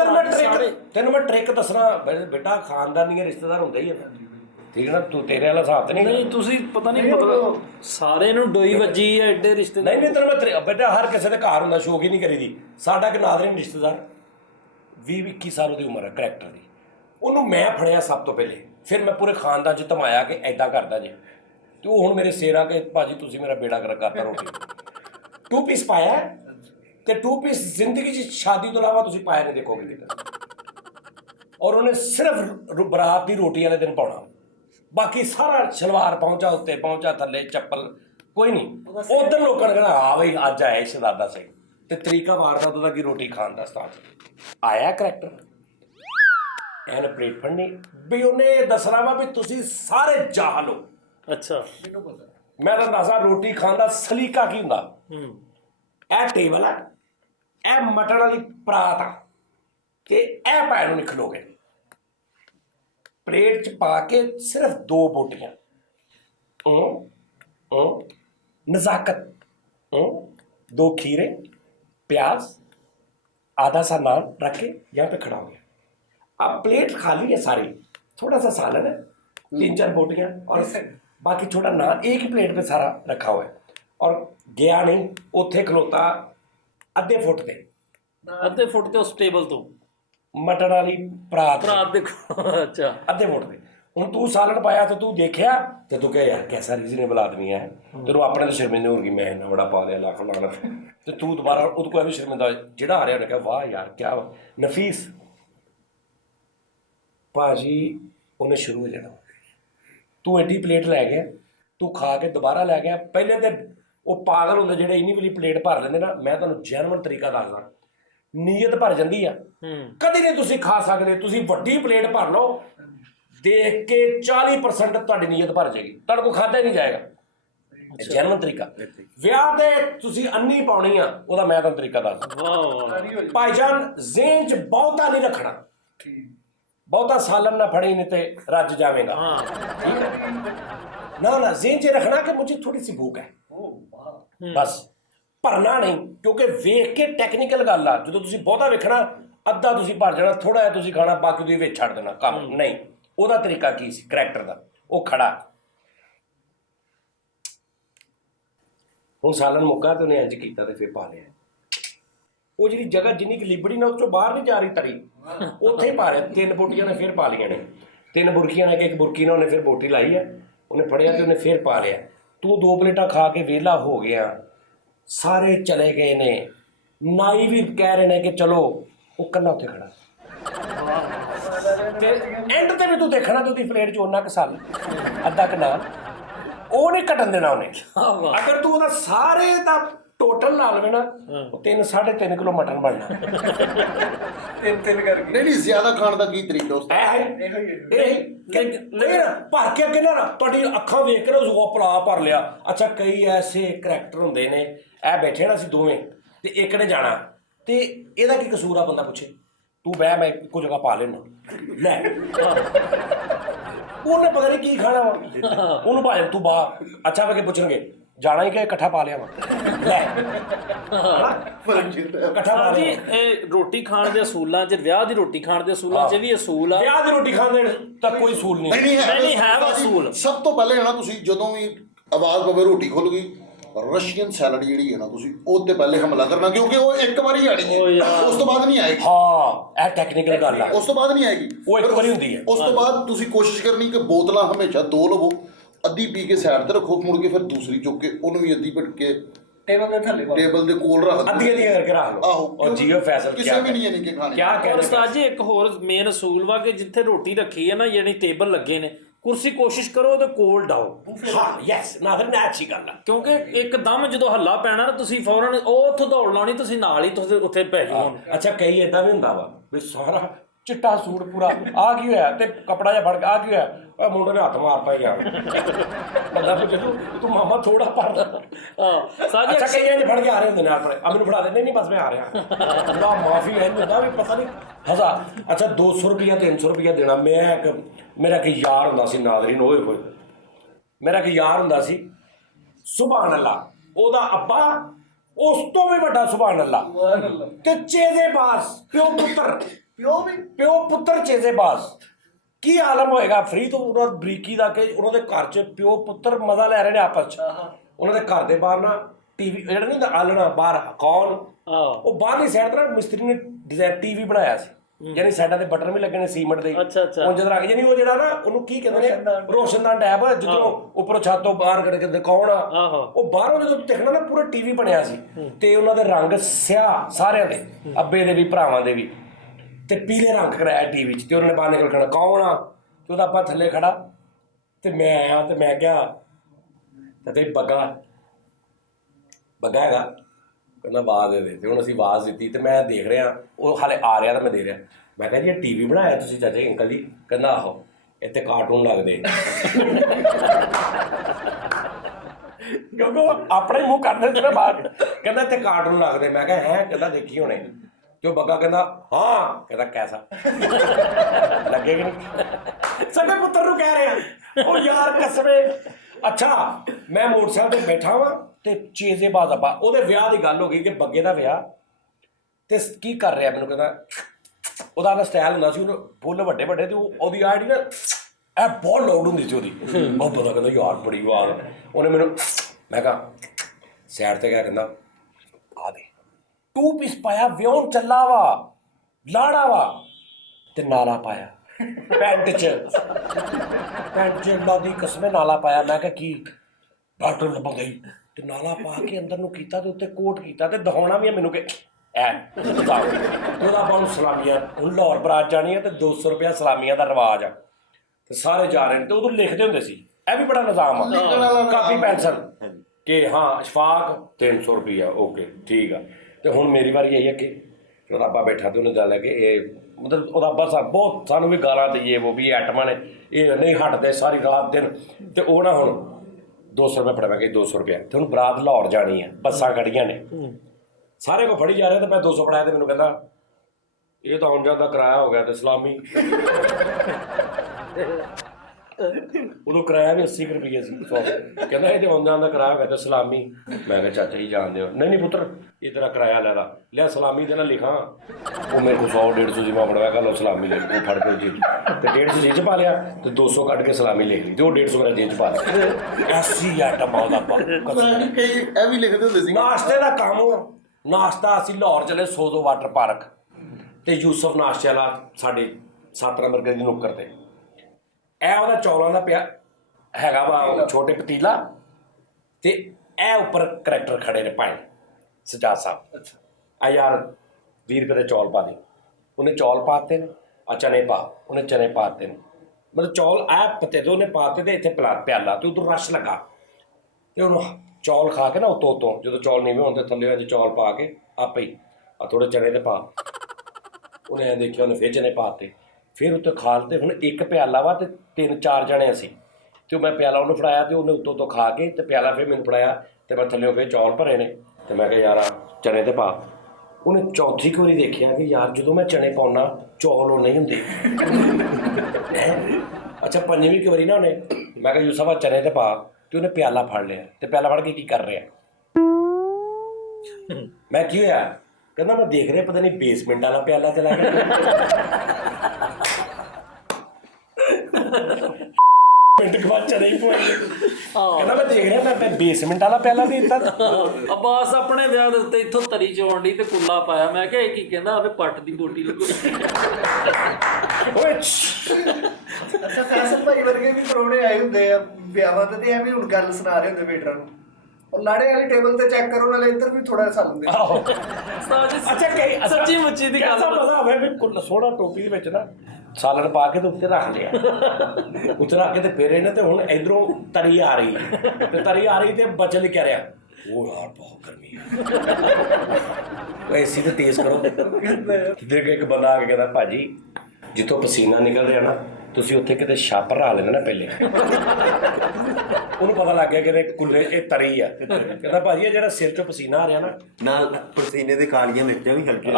ਤੈਨੂੰ ਮੈਂ ਟ੍ਰਿਕ ਦੱਸਣਾ ਬੇਟਾ। ਖਾਨਦਾਨੀ ਰਿਸ਼ਤੇਦਾਰ ਹੁੰਦਾ ਹੀ ਹੈ ਠੀਕ ਹੈ ਨਾ। ਤੂੰ ਤੇਰੇ ਵਾਲਾ ਹਿਸਾਬ ਤੇ ਨਹੀਂ ਤੁਸੀਂ ਪਤਾ ਨਹੀਂ ਮਤਲਬ ਸਾਰੇ ਨੂੰ ਡੋਈ ਵੱਜੀ ਹੈ ਐਡੇ ਰਿਸ਼ਤੇਦਾਰ। ਨਹੀਂ ਤੈਨੂੰ ਮੈਂ ਬੇਟਾ ਹਰ ਕਿਸੇ ਦੇ ਘਰ ਹੁੰਦਾ, ਸ਼ੌਕ ਹੀ ਨਹੀਂ ਕਰੀਦੀ। ਸਾਡਾ ਇੱਕ ਨਾਜ਼ਰੀਨ ਰਿਸ਼ਤੇਦਾਰ 20-21 ਸਾਲ ਦੀ ਉਮਰ ਹੈ ਕਰੈਕਟਰ ਦੀ। ਉਹਨੂੰ ਮੈਂ ਫੜਿਆ ਸਭ ਤੋਂ ਪਹਿਲੇ, ਫਿਰ ਮੈਂ ਪੂਰੇ ਖਾਨਦਾਨ 'ਚ ਧਮਾਇਆ ਕਿ ਐਦਾਂ ਕਰਦਾ ਜੇ। ਤੇ ਉਹ ਹੁਣ ਮੇਰੇ ਸਿਰ ਆ ਕੇ ਭਾਜੀ ਤੁਸੀਂ ਮੇਰਾ ਬੇੜਾ ਕਰ ਕਰਤਾ ਰੋਟੀ 2 ਪੀਸ ਪਾਇਆ ਤੇ 2 ਪੀਸ ਜ਼ਿੰਦਗੀ 'ਚ ਸ਼ਾਦੀ ਤੋਂ ਇਲਾਵਾ ਤੁਸੀਂ ਪਾਇਆ ਨਹੀਂ ਦੇਖੋਗੇ ਕਿਤੇ। ਔਰ ਉਹਨੇ ਸਿਰਫ ਬਰਾਤ ਦੀ ਰੋਟੀ ਵਾਲੇ ਦਿਨ ਪਾਉਣਾ, ਬਾਕੀ ਸਾਰਾ ਸਲਵਾਰ ਪਹੁੰਚਾ ਉੱਤੇ ਪਹੁੰਚਾ ਥੱਲੇ ਚੱਪਲ ਕੋਈ ਨਹੀਂ। ਉਧਰ ਲੋਕਾਂ ਨੇ ਕਹਿਣਾ ਹਾਂ ਬਈ ਅੱਜ ਆਇਆ ਸ਼ਹਜ਼ਾਦਾ ਸਿੰਘ। ਤੇ ਤਰੀਕਾ ਵਾਰਦਾ ਉਹਦਾ ਕਿ ਰੋਟੀ ਖਾਣ ਦਾ ਸਟਾਰਟ ਆਇਆ ਕਰੈਕਟਰ ਐਨ ਪਲੇਟ ਫੜਨੀ ਵੀ ਉਹਨੇ ਦੱਸਣਾ ਵਾ ਵੀ ਤੁਸੀਂ ਸਾਰੇ ਜਾਹ ਲਓ। ਅੱਛਾ ਮੈਂ ਤਾਂ ਦੱਸਾਂ ਰੋਟੀ ਖਾਣ ਦਾ ਸਲੀਕਾ ਕੀ ਹੁੰਦਾ। ਇਹ ਟੇਬਲ ਆ, ਇਹ ਮਟਰ ਵਾਲੀ ਪਰਾਤ ਆ ਤੇ ਇਹ ਭੈਣ ਨੂੰ ਨਿਖਲੋਗੇ ਪਲੇਟ 'ਚ ਪਾ ਕੇ ਸਿਰਫ 2 ਬੋਟੀਆਂ नजाकत 2 खीरे प्याज आधा सा नान रख के यहाँ पे खड़ा हो गया। अब प्लेट खाली है सारी, थोड़ा सा सालन है, 3-4 बोटियाँ और बाकी छोटा नान एक ही प्लेट पे सारा रखा हुआ है। और गया नहीं उत्थे खलोता अद्धे फुट ते उस टेबल तो मटन वाली परात देखो। अच्छा अद्धे फुट ते ਹੁਣ ਤੂੰ ਸਾਲਣ ਪਾਇਆ ਤੇ ਤੂੰ ਦੇਖਿਆ ਤੇ ਤੂੰ ਕਹੇ ਯਾਰ ਕੈਸਾ ਰੀਜ਼ਨੇਬਲ ਆਦਮੀ ਹੈ। ਤੈਨੂੰ ਆਪਣੇ ਤੋਂ ਸ਼ਰਮਿੰਦੇ ਹੋਣਗੇ ਮੈਂ ਇੰਨਾ ਬੜਾ ਪਾ ਲਿਆ ਲੱਖ ਲਾਣਾ ਤੇ ਤੂੰ ਦੁਬਾਰਾ ਉਹਦੇ ਕੋਲ ਵੀ ਸ਼ਰਮਿੰਦਾ ਜਿਹੜਾ ਆ ਰਿਹਾ ਉਹਨੇ ਕਿਹਾ ਵਾਹ ਯਾਰ ਕਿਆ ਨਫੀਸ ਭਾਜੀ ਉਹਨੇ ਸ਼ੁਰੂ ਹੋ ਜਾਣਾ। ਤੂੰ ਐਡੀ ਪਲੇਟ ਲੈ ਗਿਆ, ਤੂੰ ਖਾ ਕੇ ਦੁਬਾਰਾ ਲੈ ਗਿਆ। ਪਹਿਲੇ ਤੇ ਉਹ ਪਾਗਲ ਹੁੰਦੇ ਜਿਹੜੇ ਇੰਨੀ ਵਾਲੀ ਪਲੇਟ ਭਰ ਲੈਂਦੇ ਨਾ, ਮੈਂ ਤੁਹਾਨੂੰ ਜੈਨੂਇਨ ਤਰੀਕਾ ਦੱਸਦਾ, ਨੀਅਤ ਭਰ ਜਾਂਦੀ ਆ। ਕਦੀ ਨਹੀਂ ਤੁਸੀਂ ਖਾ ਸਕਦੇ, ਤੁਸੀਂ ਵੱਡੀ ਪਲੇਟ ਭਰ ਲਓ देख के 40% ਤੁਹਾਡੀ ਨੀਅਤ ਭਰ ਜਾਏਗੀ, ਤੁਹਾਡੇ ਕੋਲ ਖਾਧਾ ਹੀ ਨਹੀਂ ਜਾਏਗਾ। ਜੈਨੂਇਨ ਤਰੀਕਾ। ਵਿਆਹ ਤੇ ਤੁਸੀਂ ਅੰਨੀ ਪਾਉਣੀ ਆ, ਉਹਦਾ ਮੈਂ ਤੁਹਾਨੂੰ ਤਰੀਕਾ ਦੱਸਦਾ। ਭਾਈਜਾਨ ਜ਼ੇਨ 'ਚ ਬਹੁਤਾ ਨਹੀਂ ਰੱਖਣਾ, ਬਹੁਤਾ ਸਾਲਨ ਨਾ ਫੜੀ ਨਹੀਂ ਤੇ ਰੱਜ ਜਾਵੇਗਾ। ਠੀਕ ਹੈ ਨਾ ਜ਼ੇਨ 'ਚ ਰੱਖਣਾ ਕਿ ਮੁझे थोड़ी सी भूख है ਬਸ, ਭਰਨਾ ਨਹੀਂ। ਕਿਉਂਕਿ ਵੇਖ ਕੇ ਟੈਕਨੀਕਲ ਗੱਲ ਆ, ਜਦੋਂ ਤੁਸੀਂ ਬਹੁਤਾ ਵੇਖਣਾ ਅੱਧਾ ਤੁਸੀਂ ਭਰ ਜਾਣਾ, ਥੋੜਾ ਜਿਹਾ ਤੁਸੀਂ ਖਾਣਾ, ਬਾਕੀ ਤੁਸੀਂ ਵਿੱਚ ਛੱਡ ਦੇਣਾ ਕੰਮ ਨਹੀਂ। ਉਹਦਾ ਤਰੀਕਾ ਕੀ ਸੀ ਕਰੈਕਟਰ ਦਾ, ਉਹ ਖੜਾ ਹੁਣ ਸਾਲਨ ਮੁੱਕਾ ਤੇ ਉਹਨੇ ਇੰਜ ਕੀਤਾ ਤੇ ਫਿਰ ਪਾ ਲਿਆ। ਉਹ ਜਿਹੜੀ ਜਗ੍ਹਾ ਜਿੰਨੀ ਕਿ ਲਿਬੜੀ ਨਾ ਉਸ ਤੋਂ ਬਾਹਰ ਨਹੀਂ ਜਾ ਰਹੀ ਤਰੀ, ਉੱਥੇ ਹੀ ਪਾ ਰਿਹਾ। 3 ਬੋਟੀਆਂ ਨੇ ਫਿਰ ਪਾ ਲਈਆਂ ਨੇ, 3 ਬੁਰਕੀਆਂ ਨੇ, ਇੱਕ ਬੁਰਕੀ ਨੇ ਉਹਨੇ ਫਿਰ ਬੋਟੀ ਲਾਈ ਹੈ, ਉਹਨੇ ਫੜਿਆ ਤੇ ਉਹਨੇ ਫਿਰ ਪਾ ਲਿਆ। ਤੂੰ 2 ਪਲੇਟਾਂ ਖਾ ਕੇ ਵਿਹਲਾ ਹੋ ਗਿਆ, ਸਾਰੇ ਚਲੇ ਗਏ ਨੇ, ਨਾਈ ਵੀ ਕਹਿ ਰਹੇ ਨੇ ਕਿ ਚਲੋ, ਉਹ ਇਕੱਲਾ ਉੱਥੇ ਖੜਾ। ਤੇ ਐਂਡ ਤੇ ਵੀ ਤੂੰ ਦੇਖਣਾ ਤੇ ਉਹਦੀ ਪਲੇਟ 'ਚ ਉਹਨਾਂ ਕੁ ਸਾਲ ਅੱਧਾ ਕੁ ਨਾਨ ਉਹ ਨਹੀਂ ਘਟਣ ਦੇਣਾ ਉਹਨੇ। ਅਗਰ ਤੂੰ ਉਹਦਾ ਸਾਰੇ ਦਾ ਟੋਟਲ ਲਾ ਲਵੇ ਨਾ, 3-3.5 ਕਿਲੋ ਮਟਨ ਬਣਨਾ। 3 ਕਰਕੇ ਨਹੀਂ ਜ਼ਿਆਦਾ ਖਾਣ ਦਾ ਕੀ ਤਰੀਕਾ ਉਸ ਭਰ ਕੇ ਅੱਗੇ ਨਾ ਤੁਹਾਡੀ ਅੱਖਾਂ ਵੇਖ ਕੇ ਨਾ ਪਲਾ ਭਰ ਲਿਆ। ਅੱਛਾ ਕਈ ਐਸੇ ਕਰੈਕਟਰ ਹੁੰਦੇ ਨੇ, ਇਹ ਬੈਠੇ ਨਾ ਅਸੀਂ ਦੋਵੇਂ ਤੇ ਇੱਕ ਨੇ ਜਾਣਾ ਤੇ ਇਹਦਾ ਕੀ ਕਸੂਰ ਆ, ਬੰਦਾ ਪੁੱਛੇ ਤੂੰ ਬਹਿ ਮੈਂ ਇੱਕੋ ਜਗ੍ਹਾ ਪਾ ਲੈਣਾ ਲੈ, ਉਹਨੇ ਪਤਾ ਨਹੀਂ ਕੀ ਖਾਣਾ ਵਾ, ਉਹਨੂੰ ਭਾਵੇਂ ਤੂੰ ਬਾਹਰ ਅੱਛਾ ਵੇ ਕੇ ਪੁੱਛਣਗੇ ਜਾਣਾ ਹੀ ਕਿ ਇਕੱਠਾ ਪਾ ਲਿਆ ਵਾ ਲੈ ਇਕੱਠਾ ਪਾ ਜੀ। ਲਿਆ। ਇਹ ਰੋਟੀ ਖਾਣ ਦੇ ਅਸੂਲਾਂ 'ਚ, ਵਿਆਹ ਦੀ ਰੋਟੀ ਖਾਣ ਦੇ ਅਸੂਲਾਂ 'ਚ ਵੀ ਅਸੂਲ ਆ। ਵਿਆਹ ਦੀ ਰੋਟੀ ਖਾਣ ਦੇ ਤਾਂ ਕੋਈ ਅਸੂਲ ਨਹੀਂ। ਨਹੀਂ ਹੈ ਅਸੂਲ। ਸਭ ਤੋਂ ਪਹਿਲੇ ਹੈ ਨਾ, ਤੁਸੀਂ ਜਦੋਂ ਵੀ ਆਵਾਜ਼ ਪਵੇ ਰੋਟੀ ਖੁੱਲ ਗਈ, ਰਸ਼ੀਅਨ ਸੈਲਡ ਜਿਹੜੀ ਹੈ ਨਾ, ਤੁਸੀਂ ਉਹ ਤੇ ਪਹਿਲੇ ਹਮਲਾ ਕਰਨਾ, ਕਿਉਂਕਿ ਉਹ ਇੱਕ ਵਾਰੀ ਆਣੀ ਹੈ, ਉਸ ਤੋਂ ਬਾਅਦ ਨਹੀਂ ਆਏਗੀ। ਹਾਂ ਇਹ ਟੈਕਨੀਕਲ ਗੱਲ ਆ, ਉਸ ਤੋਂ ਬਾਅਦ ਨਹੀਂ ਆਏਗੀ, ਉਹ ਇੱਕ ਵਾਰੀ ਹੁੰਦੀ ਹੈ। ਉਸ ਤੋਂ ਬਾਅਦ ਤੁਸੀਂ ਕੋਸ਼ਿਸ਼ ਕਰਨੀ ਕਿ ਬੋਤਲਾਂ ਹਮੇਸ਼ਾ 2 ਲਵੋ, ਅੱਧੀ ਪੀ ਕੇ ਸਾਈਡ ਤੇ ਰੱਖੋ, ਮੁੜ ਕੇ ਫਿਰ ਦੂਸਰੀ ਚੁੱਕ ਕੇ ਉਹਨੂੰ ਵੀ ਅੱਧੀ ਭਟ ਕੇ ਟੇਬਲ ਦੇ ਥੱਲੇ ਟੇਬਲ ਦੇ ਕੋਲ ਰੱਖ ਦਿਓ। ਅੱਧੀ ਕਰਕੇ ਰੱਖ ਲਓ। ਆਹੋ, ਔਰ ਜੀਓ ਫੈਸਲ ਕਿਸੇ ਵੀ ਨਹੀਂ ਕਿ ਖਾਣੀ। ਕਿਆ ਕਹਿ ਰਹੇ ਉਸਤਾਦ ਜੀ, ਇੱਕ ਹੋਰ ਮੇਨ ਅਸੂਲ ਵਾ ਕਿ ਜਿੱਥੇ ਰੋਟੀ ਰੱਖੀ ਹੈ ਨਾ, ਜਿਹੜੀ ਟੇਬਲ ਲੱਗੇ ਨੇ, ਕੁਰਸੀ ਕੋਸ਼ਿਸ਼ ਕਰੋ ਉਹਦੇ ਕੋਲ ਡਾਓ। ਹਾਂ ਯੈਸ ਨਾਦਰ ਨਾ ਅੱਛੀ ਗੱਲ ਆ, ਕਿਉਂਕਿ ਇੱਕਦਮ ਜਦੋਂ ਹੱਲਾ ਪੈਣਾ ਨਾ, ਤੁਸੀਂ ਫੌਰਨ ਉਹ ਉੱਥੋਂ ਦੌੜ ਲਾਉਣੀ, ਤੁਸੀਂ ਨਾਲ ਹੀ ਤੁਸੀਂ ਉੱਥੇ ਪੈ ਜਾਓ। ਅੱਛਾ ਕਈ ਏਦਾਂ ਵੀ ਹੁੰਦਾ ਵਾ ਵੀ ਸਾਰਾ ਚਿੱਟਾ ਸੂਟ ਪੂਰਾ ਆ ਕੀ ਹੋਇਆ ਤੇ ਕੱਪੜਾ ਜਿਹਾ ਫੜ ਕੇ ਆ ਕੀ ਹੋਇਆ, ਉਹ ਮੁੰਡੇ ਨੇ ਹੱਥ ਮਾਰਤਾ ਯਾਰ, ਬੰਦਾ ਪੁੱਛੇ ਤੂੰ ਮਾਮਾ ਥੋੜਾ ਪਰ ਸਾਜੀ ਅੱਛਾ ਕਈ ਜਣੇ ਫੜ ਕੇ ਆ ਰਹੇ ਹੁੰਦੇ ਨੇ ਆਪਣੇ ਆ ਮੈਨੂੰ ਫੜਾ ਦੇ, ਨਹੀਂ ਬਸ ਮੈਂ ਆ ਰਿਹਾ ਨਾ ਮਾਫੀ ਹੈ ਹੁੰਦਾ ਵੀ ਪਤਾ ਨਹੀਂ ਹਜ਼ਾ। ਅੱਛਾ 200 ਰੁਪਇਆ 300 ਰੁਪਇਆ ਦੇਣਾ। ਮੇਰਾ ਇੱਕ ਯਾਰ ਹੁੰਦਾ ਸੀ ਨਾਜ਼ਰੀਨ, ਹੋਏ ਹੋਏ ਮੇਰਾ ਇੱਕ ਯਾਰ ਹੁੰਦਾ ਸੀ ਸੁਭਾਨ ਅੱਲਾ, ਉਹਦਾ ਅੱਬਾ ਉਸ ਤੋਂ ਵੀ ਵੱਡਾ ਸੁਭਾਨ ਅੱਲਾ ਤੇ ਚੇਜ਼ੇਬਾਜ਼ ਪਿਓ ਪੁੱਤਰ ਚੇਜ਼ੇਬਾਜ਼। ਕੀ ਆਲਮ ਹੋਏਗਾ ਫਰੀ ਤੋਂ ਉਹਨਾਂ ਬਰੀਕੀ ਦਾ ਕਿ ਉਹਨਾਂ ਦੇ ਘਰ 'ਚ ਪਿਓ ਪੁੱਤਰ ਮਜ਼ਾ ਲੈ ਰਹੇ ਨੇ ਆਪਸ 'ਚ। ਉਹਨਾਂ ਦੇ ਘਰ ਦੇ ਬਾਹਰ ਨਾ ਟੀਵੀ ਜਿਹੜਾ ਨਹੀਂ ਹੁੰਦਾ ਆਲਣਾ ਬਾਹਰ ਕੌਣ, ਉਹ ਬਾਹਰਲੀ ਸਾਈਡ ਤੇ ਨਾ ਮਿਸਤਰੀ ਨੇ ਡਿਜ਼ਾਈਨ ਟੀਵੀ ਬਣਾਇਆ ਸੀ, ਯਾਨੀ ਸਾਈਡਾਂ ਦੇ ਬਟਨ ਵੀ ਲੱਗੇ ਨੇ ਸੀਮੈਂਟ ਦੇ, ਉਹ ਜਦੋਂ ਰੱਖ ਯਾਨੀ ਉਹ ਜਿਹੜਾ ਨਾ ਉਹਨੂੰ ਕੀ ਕਹਿੰਦੇ ਨੇ ਰੋਸ਼ਨਦਾਨ ਟੈਬ, ਜਦੋਂ ਉੱਪਰੋਂ ਛੱਤ ਤੋਂ ਬਾਹਰ ਕੱਢ ਕੇ ਦਿਖਾਉਣ, ਉਹ ਬਾਹਰੋਂ ਜਦੋਂ ਦੇਖਣਾ ਨਾ ਪੂਰਾ ਟੀਵੀ ਬਣਿਆ ਸੀ ਤੇ ਉਹਨਾਂ ਦੇ ਰੰਗ ਸਿਆਹ ਸਾਰਿਆਂ ਦੇ, ਅੱਬੇ ਦੇ ਵੀ ਭਰਾਵਾਂ ਦੇ ਵੀ, ਤੇ ਪੀਲੇ ਰੰਗ ਕਰਾਇਆ ਟੀਵੀ 'ਚ। ਤੇ ਉਹਨਾਂ ਨੇ ਬਾਹਰ ਨਿਕਲ ਖੜਾ ਕੌਣ ਆ, ਤੇ ਉਹਦਾ ਆਪਾਂ ਥੱਲੇ ਖੜਾ ਤੇ ਮੈਂ ਆਇਆ ਤੇ ਮੈਂ ਕਿਹਾ ਤੇ ਬੱਗਾ ਹੈਗਾ, ਕਹਿੰਦਾ ਆਵਾਜ਼ ਦੇ। ਤੇ ਹੁਣ ਅਸੀਂ ਆਵਾਜ਼ ਦਿੱਤੀ ਤੇ ਮੈਂ ਦੇਖ ਰਿਹਾ ਉਹ ਹਾਲੇ ਆ ਰਿਹਾ ਤਾਂ ਮੈਂ ਦੇ ਰਿਹਾ, ਮੈਂ ਕਿਹਾ ਜੀ ਇਹ ਟੀਵੀ ਬਣਾਇਆ ਤੁਸੀਂ ਚਾਚਾ ਅੰਕਲ ਜੀ? ਕਹਿੰਦਾ ਆਹੋ, ਇੱਥੇ ਕਾਰਟੂਨ ਲੱਗਦੇ। ਕਿਉਂਕਿ ਉਹ ਆਪਣਾ ਹੀ ਮੂੰਹ ਕਰਦੇ ਸੀ ਨਾ ਬਾਹਰ। ਕਹਿੰਦਾ ਇੱਥੇ ਕਾਰਟੂਨ ਲੱਗਦੇ। ਮੈਂ ਕਿਹਾ ਹੈ? ਕਹਿੰਦਾ ਦੇਖੀ ਹੋਣੇ। ਤੇ ਉਹ ਬੱਗਾ ਕਹਿੰਦਾ ਹਾਂ। ਕਹਿੰਦਾ ਕੈਸਾ ਲੱਗੇ ਕਿ ਨਹੀਂ? ਸਗੇ ਪੁੱਤਰ ਨੂੰ ਕਹਿ ਰਿਹਾ ਉਹ ਯਾਰ ਕਸਮੇ। ਅੱਛਾ ਮੈਂ ਮੋਟਰਸਾਈਕਲ ਤੇ ਬੈਠਾ ਵਾਂ ਤੇ ਚੀਜ਼ੇ ਬਾਜ਼ਾਬਾ ਉਹਦੇ ਵਿਆਹ ਦੀ ਗੱਲ ਹੋ ਗਈ ਕਿ ਬੱਗੇ ਦਾ ਵਿਆਹ। ਤੇ ਕੀ ਕਰ ਰਿਹਾ ਮੈਨੂੰ ਕਹਿੰਦਾ, ਉਹਦਾ ਨਾ ਸਟਾਈਲ ਹੁੰਦਾ ਸੀ, ਉਹਨੂੰ ਫੁੱਲ ਵੱਡੇ ਵੱਡੇ ਤੇ ਉਹਦੀ ਆਈਡੀ ਨਾ ਇਹ ਬਹੁਤ ਲਾਊਡ ਹੁੰਦੀ ਸੀ ਉਹਦੀ। ਬਹੁਤ ਪਤਾ ਕਹਿੰਦਾ ਯਾਰ ਬੜੀ ਆਵਾਜ਼। ਉਹਨੇ ਮੈਨੂੰ, ਮੈਂ ਕਿਹਾ ਸਾਈਡ ਤੇ ਗਿਆ, ਕਹਿੰਦਾ ਆ ਦੇ 2 ਪੀਸ ਪਾਇਆ, ਵਿਆਹ ਚੱਲਾ ਵਾ, ਲਾੜਾ ਵਾ, ਤੇ ਨਾਲਾ ਪਾਇਆ ਪੈਂਟ 'ਚ ਅੱਲਾ ਦੀ ਕਸਮੇ ਨਾਲਾ ਪਾਇਆ। ਮੈਂ ਕਿਹਾ ਕੀ? ਡਾਕਟਰ ਲੱਭਾ ਗਈ ਤੇ ਨਾਲਾ ਪਾ ਕੇ ਅੰਦਰ ਨੂੰ ਕੀਤਾ ਤੇ ਉੱਤੇ ਕੋਟ ਕੀਤਾ ਤੇ ਦਿਖਾਉਣਾ ਵੀ ਹੈ ਮੈਨੂੰ ਕਿ ਉਹਦਾ ਬਹੁਤ ਸਲਾਮੀਆਂ। ਹੁਣ ਲਾਹੌਰ ਬਰਾਤ ਜਾਣੀ ਹੈ ਤੇ 200 ਰੁਪਇਆ ਸਲਾਮੀਆਂ ਦਾ ਰਿਵਾਜ ਆ ਤੇ ਸਾਰੇ ਜਾ ਰਹੇ ਨੇ। ਤੇ ਉਦੋਂ ਲਿਖਦੇ ਹੁੰਦੇ ਸੀ, ਇਹ ਵੀ ਬੜਾ ਨਿਜ਼ਾਮ ਆ, ਕਾਪੀ ਪੈਨਸਲ ਕਿ ਹਾਂ ਅਸ਼ਫਾਕ 300 ਰੁਪਇਆ, ਓਕੇ ਠੀਕ ਆ। ਤੇ ਹੁਣ ਮੇਰੀ ਵਾਰੀ ਆਈ ਹੈ ਕਿ ਉਹਦਾ ਅੱਬਾ ਬੈਠਾ ਤੇ ਉਹਨੇ ਗੱਲ ਹੈ ਕਿ ਇਹ ਮਤਲਬ ਉਹਦਾ ਅੱਬਾ ਸਾਹਿਬ ਬਹੁਤ ਸਾਨੂੰ ਵੀ ਗਾਲਾਂ ਦਈਏ, ਉਹ ਵੀ ਐਟਮਾਂ ਨੇ, ਇਹ ਨਹੀਂ ਹਟਦੇ ਸਾਰੀ ਰਾਤ ਦਿਨ। ਤੇ ਉਹ ਨਾ ਹੁਣ 200 ਰੁਪਏ ਫੜਿਆ, ਮੈਂ ਕਿਹਾ 200 ਰੁਪਇਆ। ਤੇ ਹੁਣ ਬਰਾਤ ਲਾਹੌਰ ਜਾਣੀ ਹੈ, ਬੱਸਾਂ ਖੜੀਆਂ ਨੇ, ਸਾਰੇ ਕੋ ਫੜੀ ਜਾ ਰਹੇ। ਤੇ ਮੈਂ 200 ਫੜਾਇਆ ਤੇ ਮੈਨੂੰ ਕਹਿੰਦਾ ਇਹ ਤਾਂ ਆਉਣ ਜਾਣ ਦਾ ਕਿਰਾਇਆ ਹੋ ਗਿਆ ਤੇ ਸਲਾਮੀ। ਉਦੋਂ ਕਿਰਾਇਆ ਵੀ 80 ਰੁਪਏ ਸੀ। ਕਹਿੰਦਾ ਇਹ ਤੇ ਆਉਣ ਜਾਣ ਦਾ ਕਿਰਾਇਆ ਹੋ ਗਿਆ ਤੇ ਸਲਾਮੀ। ਮੈਂ ਕਿਹਾ ਚਾਚਾ ਜੀ ਜਾਣਦੇ ਹੋ? ਨਹੀਂ ਪੁੱਤਰ ਇਹ ਤੇਰਾ ਕਿਰਾਇਆ ਲੈ ਲਾ, ਲਿਆ ਸਲਾਮੀ ਦੇ ਨਾਲ ਲਿਖਾਂ। ਉਹ ਮੇਰੇ ਕੋਲ 100-150 ਦੀ ਮੈਂ ਫੜਵਾਇਆ, ਕਹਿੰਦਾ ਸਲਾਮੀ ਲੈ। ਉਹ ਫੜ ਕੇ ਜੀ ਤੇ 150 ਜੇਬ 'ਚ ਪਾ ਲਿਆ ਤੇ 200 ਕੱਢ ਕੇ ਸਲਾਮੀ ਲਿਖ ਲਈ ਤੇ ਉਹ 150 ਮੇਰਾ ਜੇਬ 'ਚ ਪਾ ਲਿਆ। ਐਸੀ ਆਈਟਮ ਆ ਉਹਦਾ। ਕਈ ਇਹ ਵੀ ਲਿਖਦੇ ਹੁੰਦੇ ਸੀ ਨਾਸ਼ਤੇ ਦਾ ਕੰਮ। ਨਾਸ਼ਤਾ ਅਸੀਂ ਲਾਹੌਰ ਚਲੇ ਸੋਜ਼ੋ ਵਾਟਰ ਪਾਰਕ ਤੇ ਯੂਸਫ ਨਾਸ਼ਤੇ ਵਾਲਾ ਸਾਡੇ 7 ਨੰਬਰ ਗਲੀ ਦੀ ਨੁੱਕਰ ਤੇ। ਇਹ ਉਹਦਾ ਚੌਲਾਂ ਦਾ ਪਿਆ ਹੈਗਾ ਵਾ ਛੋਟੇ ਪਤੀਲਾ ਤੇ ਇਹ ਉੱਪਰ ਕਰੈਕਟਰ ਖੜੇ ਨੇ ਭਾਈ ਸਜਾਦ ਸਾਹਿਬ। ਅੱਛਾ ਆ ਯਾਰ 20 ਰੁਪਏ ਦੇ ਚੌਲ ਪਾ ਦੇ। ਉਹਨੇ ਚੌਲ ਪਾਤੇ ਨੇ, ਆ ਚਨੇ ਪਾ, ਉਹਨੇ ਚਨੇ ਪਾਤੇ ਨੇ। ਮਤਲਬ ਚੌਲ ਆ ਪਤੇ ਤੋਂ ਉਹਨੇ ਪਾਤੇ ਤੇ ਇੱਥੇ ਪਿਆਲਾ ਤੇ ਉਧਰ ਰਸ਼ ਲੱਗਾ ਤੇ ਉਹਨੂੰ ਚੌਲ ਖਾ ਕੇ ਨਾ ਉੱਤੋਂ ਜਦੋਂ ਚੌਲ ਨੀਵੇਂ ਹੁੰਦੇ ਥੱਲੇ ਉਹਦੇ ਚੌਲ ਪਾ ਕੇ ਆਪੇ ਹੀ ਆ ਥੋੜੇ ਚਨੇ ਤੇ ਪਾ। ਉਹਨੇ ਐਂ ਦੇਖਿਆ, ਉਹਨੇ ਫਿਰ ਚਨੇ ਪਾਤੇ, ਫਿਰ ਉੱਤੇ ਖਾ ਲਤੇ। ਹੁਣ ਇੱਕ ਪਿਆਲਾ ਵਾ ਤੇ 3-4 ਜਣੇ ਅਸੀਂ ਤੇ ਮੈਂ ਪਿਆਲਾ ਉਹਨੂੰ ਫੜਾਇਆ ਤੇ ਉਹਨੇ ਉੱਤੋਂ ਖਾ ਕੇ ਤੇ ਪਿਆਲਾ ਫਿਰ ਮੈਨੂੰ ਫੜਾਇਆ ਤੇ ਮੈਂ ਥੱਲੇ ਫਿਰ ਚੌਲ ਭਰੇ ਨੇ ਤੇ ਮੈਂ ਕਿਹਾ ਯਾਰ ਚਨੇ ਤੇ ਪਾ। ਉਹਨੇ ਚੌਥੀ ਵਾਰੀ ਦੇਖਿਆ ਕਿ ਯਾਰ ਜਦੋਂ ਮੈਂ ਚਨੇ ਪਾਉਣਾ ਚੌਲ ਉਹ ਨਹੀਂ ਹੁੰਦੇ। ਅੱਛਾ ਪੰਜਵੀਂ ਵਾਰੀ ਨਾ ਉਹਨੇ, ਮੈਂ ਕਿਹਾ ਯੂਸਫ ਚਨੇ ਤੇ ਪਾ, ਤੇ ਉਹਨੇ ਪਿਆਲਾ ਫੜ ਲਿਆ ਤੇ ਪਿਆਲਾ ਫੜ ਕੇ ਕੀ ਕਰ ਰਿਹਾ? ਮੈਂ ਕੀ ਹੋਇਆ? ਕਹਿੰਦਾ ਮੈਂ ਦੇਖ ਰਿਹਾ ਪਤਾ ਨਹੀਂ ਬੇਸਮੈਂਟ ਵਾਲਾ ਪਿਆਲਾ ਚਲਾ ਗਿਆ। ਮਿੰਟ ਬਾਅਦ ਚਲੇ ਹੀ ਪੋਏ। ਕਹਿੰਦਾ ਮੈਂ ਦੇਖ ਰਿਹਾ ਮੈਂ ਬੇਸਮੈਂਟ ਵਾਲਾ ਪਿਆਲਾ ਦੇ ਦਿੱਤਾ। ਅਬਾਸ ਆਪਣੇ ਵਿਆਹ ਦੇ ਉੱਤੇ ਇੱਥੋਂ ਤਰੀ ਚੋਣ ਦੀ ਤੇ ਕੁੱਲਾ ਪਾਇਆ। ਮੈਂ ਕਿਹਾ ਇਹ ਕੀ ਕਹਿੰਦਾ? ਆਵੇ ਪੱਟ ਦੀ ਬੋਟੀ ਲੱਗੋਈ। ਓਏ ਅੱਛਾ ਫੈਸਲ ਭਾਈ ਵਰਗੇ ਵੀ ਪਰੋਣੇ ਆਏ ਹੁੰਦੇ ਆ ਵਿਆਹਾਂ ਤੇ, ਤੇ ਐਵੇਂ ਹੁਣ ਗੱਲ ਸੁਣਾ ਰਹੇ ਹੁੰਦੇ ਵੇਟਰਾਂ ਨੂੰ, ਉਹ ਲਾੜੇ ਵਾਲੀ ਟੇਬਲ ਤੇ ਚੈੱਕ ਕਰੋ, ਨਾਲੇ ਇੱਧਰ ਵੀ ਥੋੜਾ ਜਿਹਾ ਹੁੰਦੇ। ਅੱਛਾ ਕਈ ਸੱਚੀ ਮੁੱਚੀ ਦੀ ਗੱਲ ਮਜ਼ਾ ਆਵੇ ਵੀ ਸੋਹਣਾ ਟੋਪੀ ਦੇ ਵਿੱਚ ਨਾ ਸਾਲਣ ਪਾ ਕੇ ਤੇ ਉੱਤੇ ਰੱਖ ਲਿਆ। ਉੱਤੇ ਰੱਖ ਕੇ ਤੇ ਫੇਰ ਇਹਨੇ ਤੇ ਹੁਣ ਇਧਰੋਂ ਤਰੀ ਆ ਰਹੀ ਤੇ ਤਰੀ ਆ ਰਹੀ ਤੇ ਬਚਨ ਕਹਿ ਰਿਹਾ ਉਹ ਯਾਰ ਬਹੁਤ ਗਰਮੀ ਹੈ, ਏਸੀ ਤੇ ਤੇਜ਼ ਕਰੋ। ਦੇਖ ਇੱਕ ਬੰਦਾ ਆ ਕੇ ਕਹਿੰਦਾ ਭਾਜੀ ਜਿੱਥੋਂ ਪਸੀਨਾ ਨਿਕਲ ਰਿਹਾ ਨਾ ਤੁਸੀਂ ਉੱਥੇ ਕਿਤੇ ਛਾਪ ਰਾ ਲੈਣਾ ਨਾ ਪਹਿਲੇ। ਉਹਨੂੰ ਪਤਾ ਲੱਗ ਗਿਆ ਕਿ ਕੁੱਲੇ ਇਹ ਤਰੀ ਆ। ਕਹਿੰਦਾ ਭਾਜੀ ਇਹ ਜਿਹੜਾ ਸਿਰ ਚੋਂ ਪਸੀਨਾ ਆ ਰਿਹਾ ਨਾ ਨਾਲ ਪਸੀਨੇ ਦੇ ਕਾਲੀਆਂ ਮਿਰਚਾਂ ਵੀ ਹਲਕੇ।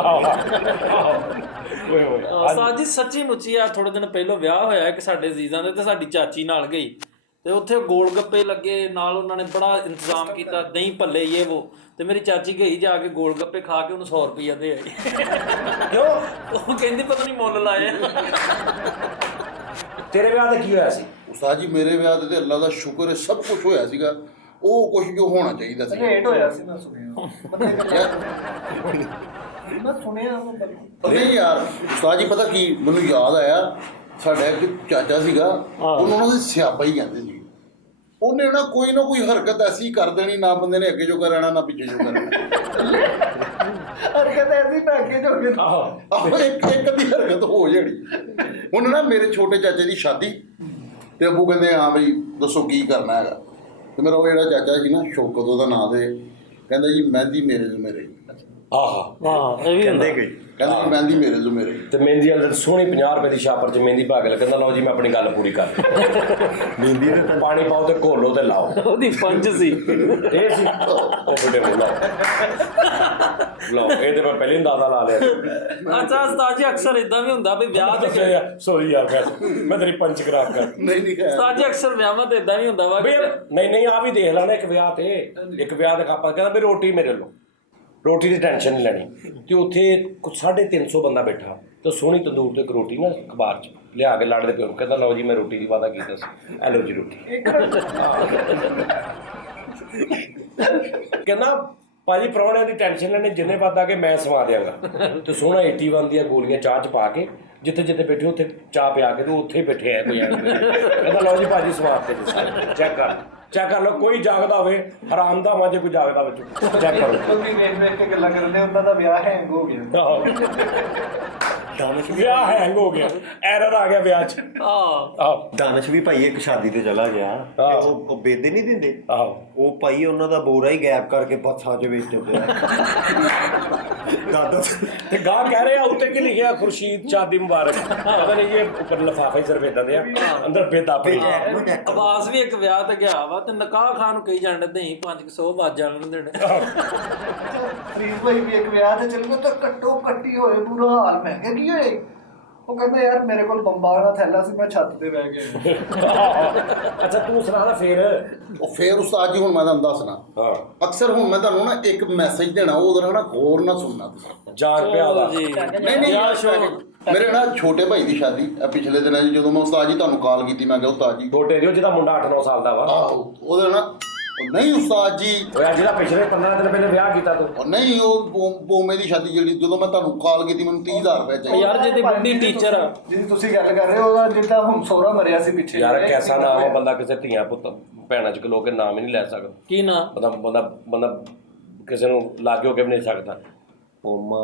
ਓਏ ਓਏ ਸਾਜ ਜੀ ਸੱਚੀ ਮੁੱਚੀ ਆ ਥੋੜੇ ਦਿਨ ਪਹਿਲਾਂ ਵਿਆਹ ਹੋਇਆ ਇੱਕ ਸਾਡੇ ਅਜ਼ੀਜ਼ਾਂ ਦੇ ਤੇ ਸਾਡੀ ਚਾਚੀ ਨਾਲ ਗਈ ਤੇ ਉੱਥੇ ਗੋਲ ਗੱਪੇ ਲੱਗੇ ਨਾਲ ਉਹਨਾਂ ਨੇ ਬੜਾ ਇੰਤਜ਼ਾਮ ਕੀਤਾ, ਦਹੀਂ ਭੱਲੇ ਇਹ ਉਹ। ਤੇ ਮੇਰੀ ਚਾਚੀ ਗਈ ਜਾ ਕੇ ਗੋਲ ਗੱਪੇ ਖਾ ਕੇ ਉਹਨੂੰ 100 ਰੁਪਈਆ ਦੇ ਆਈ। ਕਿਉਂ? ਉਹ ਕਹਿੰਦੀ ਪਤਾ ਨਹੀਂ ਮੁੱਲ ਲਾਏ। ਤੇਰੇ ਵਿਆਹ ਤੇ ਕੀ ਹੋਇਆ ਸੀ? ਉਸਤਾਦ ਜੀ ਮੇਰੇ ਵਿਆਹ ਤੇ ਅੱਲਾ ਦਾ ਸ਼ੁਕਰ ਹੈ ਸਭ ਕੁਝ ਹੋਇਆ ਸੀਗਾ ਉਹ ਕੁਝ ਜੋ ਹੋਣਾ ਚਾਹੀਦਾ ਸੀ। ਲੇਟ ਹੋਇਆ ਸੀ ਮੈਂ ਸੁਣਿਆ। ਮੈਂ ਸੁਣਿਆ ਨਹੀਂ ਯਾਰ ਉਸਤਾਦ ਜੀ ਪਤਾ ਕੀ ਮੈਨੂੰ ਯਾਦ ਆਇਆ, ਸਾਡਾ ਇੱਕ ਚਾਚਾ ਸੀਗਾ ਉਹਨੂੰ ਉਹਨਾਂ ਦੇ ਸਿਆਪਾ ਹੀ ਕਹਿੰਦੇ ਸੀ। ਉਹਨੇ ਨਾ ਕੋਈ ਹਰਕਤ ਐਸੀ ਕਰ ਦੇਣੀ, ਨਾ ਬੰਦੇ ਨੇ ਅੱਗੇ ਜੋ ਕਰਨਾ ਨਾ ਪਿੱਛੇ ਜੋ ਕਰਨਾ। ਹਰਕਤ ਐਸੀ ਨਾ ਅੱਗੇ ਜੋ ਗਏ। ਆਹੋ ਇੱਕ ਅੱਧੀ ਹਰਕਤ ਹੋ ਜਾਣੀ। ਹੁਣ ਨਾ ਮੇਰੇ ਛੋਟੇ ਚਾਚੇ ਦੀ ਸ਼ਾਦੀ ਤੇ ਅੱਬੂ ਕਹਿੰਦੇ ਹਾਂ ਬਈ ਦੱਸੋ ਕੀ ਕਰਨਾ ਹੈਗਾ। ਤੇ ਮੇਰਾ ਉਹ ਜਿਹੜਾ ਚਾਚਾ ਸੀ ਨਾ ਸ਼ੌਕਤ ਉਹਦਾ ਨਾਂ ਦੇ, ਕਹਿੰਦਾ ਜੀ ਮਹਿੰਦੀ ਮੇਰੇ ਜ਼ੁਮੇਰੇ ਆਹਾ ਇਹ ਵੀ ਕਹਿੰਦੇ ਹੁੰਦਾ। ਗਈ ਕਹਿੰਦਾ ਜੀ ਮਹਿੰਦੀ ਮੇਰੇ ਜ਼ੁਮੇਰੇ ਤੇ ਮਹਿੰਦੀ ਵਾਲੇ ਸੋਹਣੀ 50 ਰੁਪਏ ਦੀ ਛਾਪਰ 'ਚ ਮਹਿੰਦੀ ਪਾ ਕੇ ਲੈ ਕਹਿੰਦਾ ਲਓ ਜੀ ਮੈਂ ਆਪਣੀ ਗੱਲ ਪੂਰੀ ਕਰ ਮਹਿੰਦੀ ਦੇ ਤਾਂ ਪਾਣੀ ਪਾਓ ਤੇ ਘੋਲੋ ਤੇ ਲਾਓ ਉਹਦੀ ਪੰਜ ਸੀ। ਇਹ ਸੀ ਉਹ ਬੁੱਢੇ ਨੂੰ ਲਾਓ ਲਓ ਇਹ ਤੇ ਮੈਂ ਪਹਿਲੇ ਹੀ ਦਾਦਾ ਲਾ ਲਿਆ ਅੱਛਾ ਉਸਤਾਦ ਜੀ ਅਕਸਰ ਇਦਾਂ ਵੀ ਹੁੰਦਾ ਵੀ ਵਿਆਹ ਤੇ ਸੋਰੀ ਯਾਰ ਮੈਂ ਤੇਰੀ ਪੰਚ ਖਰਾਬ ਕਰ ਨਹੀਂ ਹੈ ਉਸਤਾਦ ਜੀ ਅਕਸਰ ਵਿਆਹਾਂ ਤੇ ਇਦਾਂ ਵੀ ਹੁੰਦਾ ਵਾ ਬਈ ਨਹੀਂ ਆ ਵੀ ਦੇਖ ਲੈਣਾ ਇੱਕ ਵਿਆਹ ਤੇ ਕਾਪਾ ਕਹਿੰਦਾ ਵੀ ਰੋਟੀ ਮੇਰੇ ਲੋ ਰੋਟੀ ਦੀ ਟੈਨਸ਼ਨ ਨਹੀਂ ਲੈਣੀ ਤੇ ਉੱਥੇ ਕੁਝ 350 ਬੰਦਾ ਬੈਠਾ ਤੇ ਸੋਹਣੀ ਤੰਦੂਰ ਤੇ ਇੱਕ ਰੋਟੀ ਨਾ ਅਖਬਾਰ 'ਚ ਲਿਆ ਕੇ ਲਾੜੇ ਦੇ ਪਿਓ ਨੂੰ ਕਹਿੰਦਾ ਲਓ ਜੀ ਮੈਂ ਰੋਟੀ ਦੀ ਵਾਦਾ ਕੀਤਾ ਸੀ ਐ ਲਓ ਜੀ ਰੋਟੀ ਕਹਿੰਦਾ ਭਾਜੀ ਪ੍ਰਾਹੁਣਿਆਂ ਦੀ ਟੈਨਸ਼ਨ ਲੈਣੇ ਜਿੰਨੇ ਵਾਦਾ ਕਿ ਮੈਂ ਸਵਾ ਦਿਆਂਗਾ ਤੇ ਸੋਹਣਾ 81 ਦੀਆਂ ਗੋਲੀਆਂ ਚਾਹ 'ਚ ਪਾ ਕੇ ਜਿੱਥੇ ਜਿੱਥੇ ਬੈਠੇ ਉੱਥੇ ਚਾਹ ਪਿਆ ਕੇ ਤੇ ਉੱਥੇ ਹੀ ਬੈਠੇ ਆ ਕੋਈ ਕਹਿੰਦਾ ਲਓ ਜੀ ਭਾਜੀ ਸਵਾਦ ਤੇ ਚੈੱਕ ਕਰ ਲਓ ਕੋਈ ਜਾਗਦਾ ਹੋਵੇ ਹਰਾਮ ਦਾ ਜੇ ਕੋਈ ਜਾਗਦਾ ਵਿੱਚ ਚੈੱਕ ਕਰੋ ਤੁਸੀਂ ਵੇਖ ਕੇ ਗੱਲਾਂ ਕਰਦੇ ਉਹਨਾਂ ਦਾ ਵਿਆਹ ਹੈਂਗ ਹੋ ਗਿਆ। ਦਾਨਸ਼ ਵੀ ਵਿਆਹ ਹੈਂਗ ਹੋ ਗਿਆ ਐਰਰ ਆ ਗਿਆ ਵਿਆਹ 'ਚ ਆਹੋ ਦਾਨਸ਼ ਵੀ ਭਾਈ ਇੱਕ ਸ਼ਾਦੀ ਤੇ ਚਲਾ ਗਿਆ ਤੇ ਉਹ ਬੇਦੇ ਨਹੀਂ ਦਿੰਦੇ ਆਹੋ ਉਹ ਭਾਈ ਉਹਨਾਂ ਦਾ ਬੋਰਾ ਹੀ ਗੈਪ ਕਰਕੇ ਬੱਸਾਂ 'ਚ ਵੇਚ ਪਿਆ ਦਾਦਾ ਤੇ ਗਾਹ ਕਹਿ ਰਿਹਾ ਉੱਤੇ ਕੀ ਲਿਖਿਆ ਖੁਰਸ਼ੀਦ ਸ਼ਾਦੀ ਮੁਬਾਰਕ ਪਤਾ ਨਹੀਂ ਇਹ ਉੱਪਰ ਲਿਫਾਫੇ ਸਿਰ ਵੇਦਾਂ ਦੇ ਆ ਅੰਦਰ ਬੇਦਾ ਪਈ ਆਵਾਜ਼ ਵੀ ਇੱਕ ਵਿਆਹ ਤੇ ਗਿਆ ਵਾ ਤੇ ਨਕਾਹ ਖਾਨ ਨੂੰ ਕਹੀ ਜਾਂਦੇ ਨਹੀਂ 500 ਵੱਜ ਜਾਣ ਦੇਣੇ। ਫਰੀਦ ਭਾਈ ਵੀ ਇੱਕ ਵਿਆਹ ਤੇ ਚੱਲ ਗਿਆ ਤਾਂ ਕੱਟੋ ਕੱਟੀ ਹੋਏ ਬੁਰਾ ਹਾਲ। ਮੈਂ ਕਿਹਾ ਕੀ ਹੋਏ? ਉਹ ਕਹਿੰਦਾ ਯਾਰ ਮੇਰੇ ਕੋਲ ਬੰਬਾਂ ਦਾ ਥੈਲਾ ਸੀ ਮੈਂ ਛੱਤ ਤੇ ਬਹਿ ਗਿਆ। ਅੱਛਾ ਤੂੰ ਸੁਣਾ ਨਾ ਫੇਰ ਉਹ ਫੇਰ ਉਸਤਾਦ ਜੀ ਹੁਣ ਮੈਂ ਤੁਹਾਨੂੰ ਦੱਸਣਾ ਹਾਂ ਅਕਸਰ ਹੁਣ ਮੈਂ ਤੁਹਾਨੂੰ ਨਾ ਇੱਕ ਮੈਸੇਜ ਦੇਣਾ ਉਹ ਉਹਦਾ ਨਾ ਗੌਰ ਨਾਲ ਸੁਣਨਾ ਤੁਸੀਂ ਜਾਗ ਪਿਆ ਦਾ ਜੀ ਨਹੀਂ ਮੇਰੇ ਨਾ ਛੋਟੇ ਭਾਈ ਦੀ ਸ਼ਾਦੀ ਪਿਛਲੇ ਦਿਨਾਂ 'ਚ ਜਦੋਂ ਮੈਂ ਉਸਤਾਦ ਜੀ ਤੁਹਾਨੂੰ ਕਾਲ ਕੀਤੀ ਮੈਂ ਕਿਹਾ ਉਸਤਾਦ ਜੀ ਛੋਟੇ ਦਿਓ ਜਿਹਦਾ ਮੁੰਡਾ 8-9 ਸਾਲ ਦਾ ਵਾ ਆਹੋ ਉਹਦੇ ਨਾਲ ਨਹੀਂ ਉਸਤਾਦ ਜੀ ਉਹ ਜਿਹੜਾ ਪਿਛਲੇ 15 ਦਿਨ ਪਹਿਲੇ ਵਿਆਹ ਕੀਤਾ ਤੂੰ ਉਹ ਨਹੀਂ ਉਹ ਬੋਮੇ ਦੀ ਸ਼ਾਦੀ ਜਿਹੜੀ ਜਦੋਂ ਮੈਂ ਤੁਹਾਨੂੰ ਕਾਲ ਕੀਤੀ ਮੈਨੂੰ 30,000 ਰੁਪਏ ਚਾਹੀਦੇ ਯਾਰ ਜਿਹਦੀ ਬੁੱਢੀ ਟੀਚਰ ਆ ਜਿਹਦੀ ਤੁਸੀਂ ਗੱਲ ਕਰ ਰਹੇ ਹੋ ਉਹਦਾ ਜਿੱਦਾਂ ਹੁਣ ਸੋਹਰਾ ਮਰਿਆ ਸੀ ਪਿੱਛੇ ਯਾਰ ਕੈਸਾ ਨਾਮ ਆ ਬੰਦਾ ਕਿਸੇ ਧੀਆਂ ਪੁੱਤ ਭੈਣਾਂ 'ਚ ਖਲੋ ਕੇ ਨਾਮ ਹੀ ਨਹੀਂ ਲੈ ਸਕਦਾ ਕੀ ਨਾ ਬੰਦਾ ਕਿਸੇ ਨੂੰ ਲਾਗੇ ਹੋ ਕੇ ਵੀ ਨਹੀਂ ਸਕਦਾ ਪੋਮਾ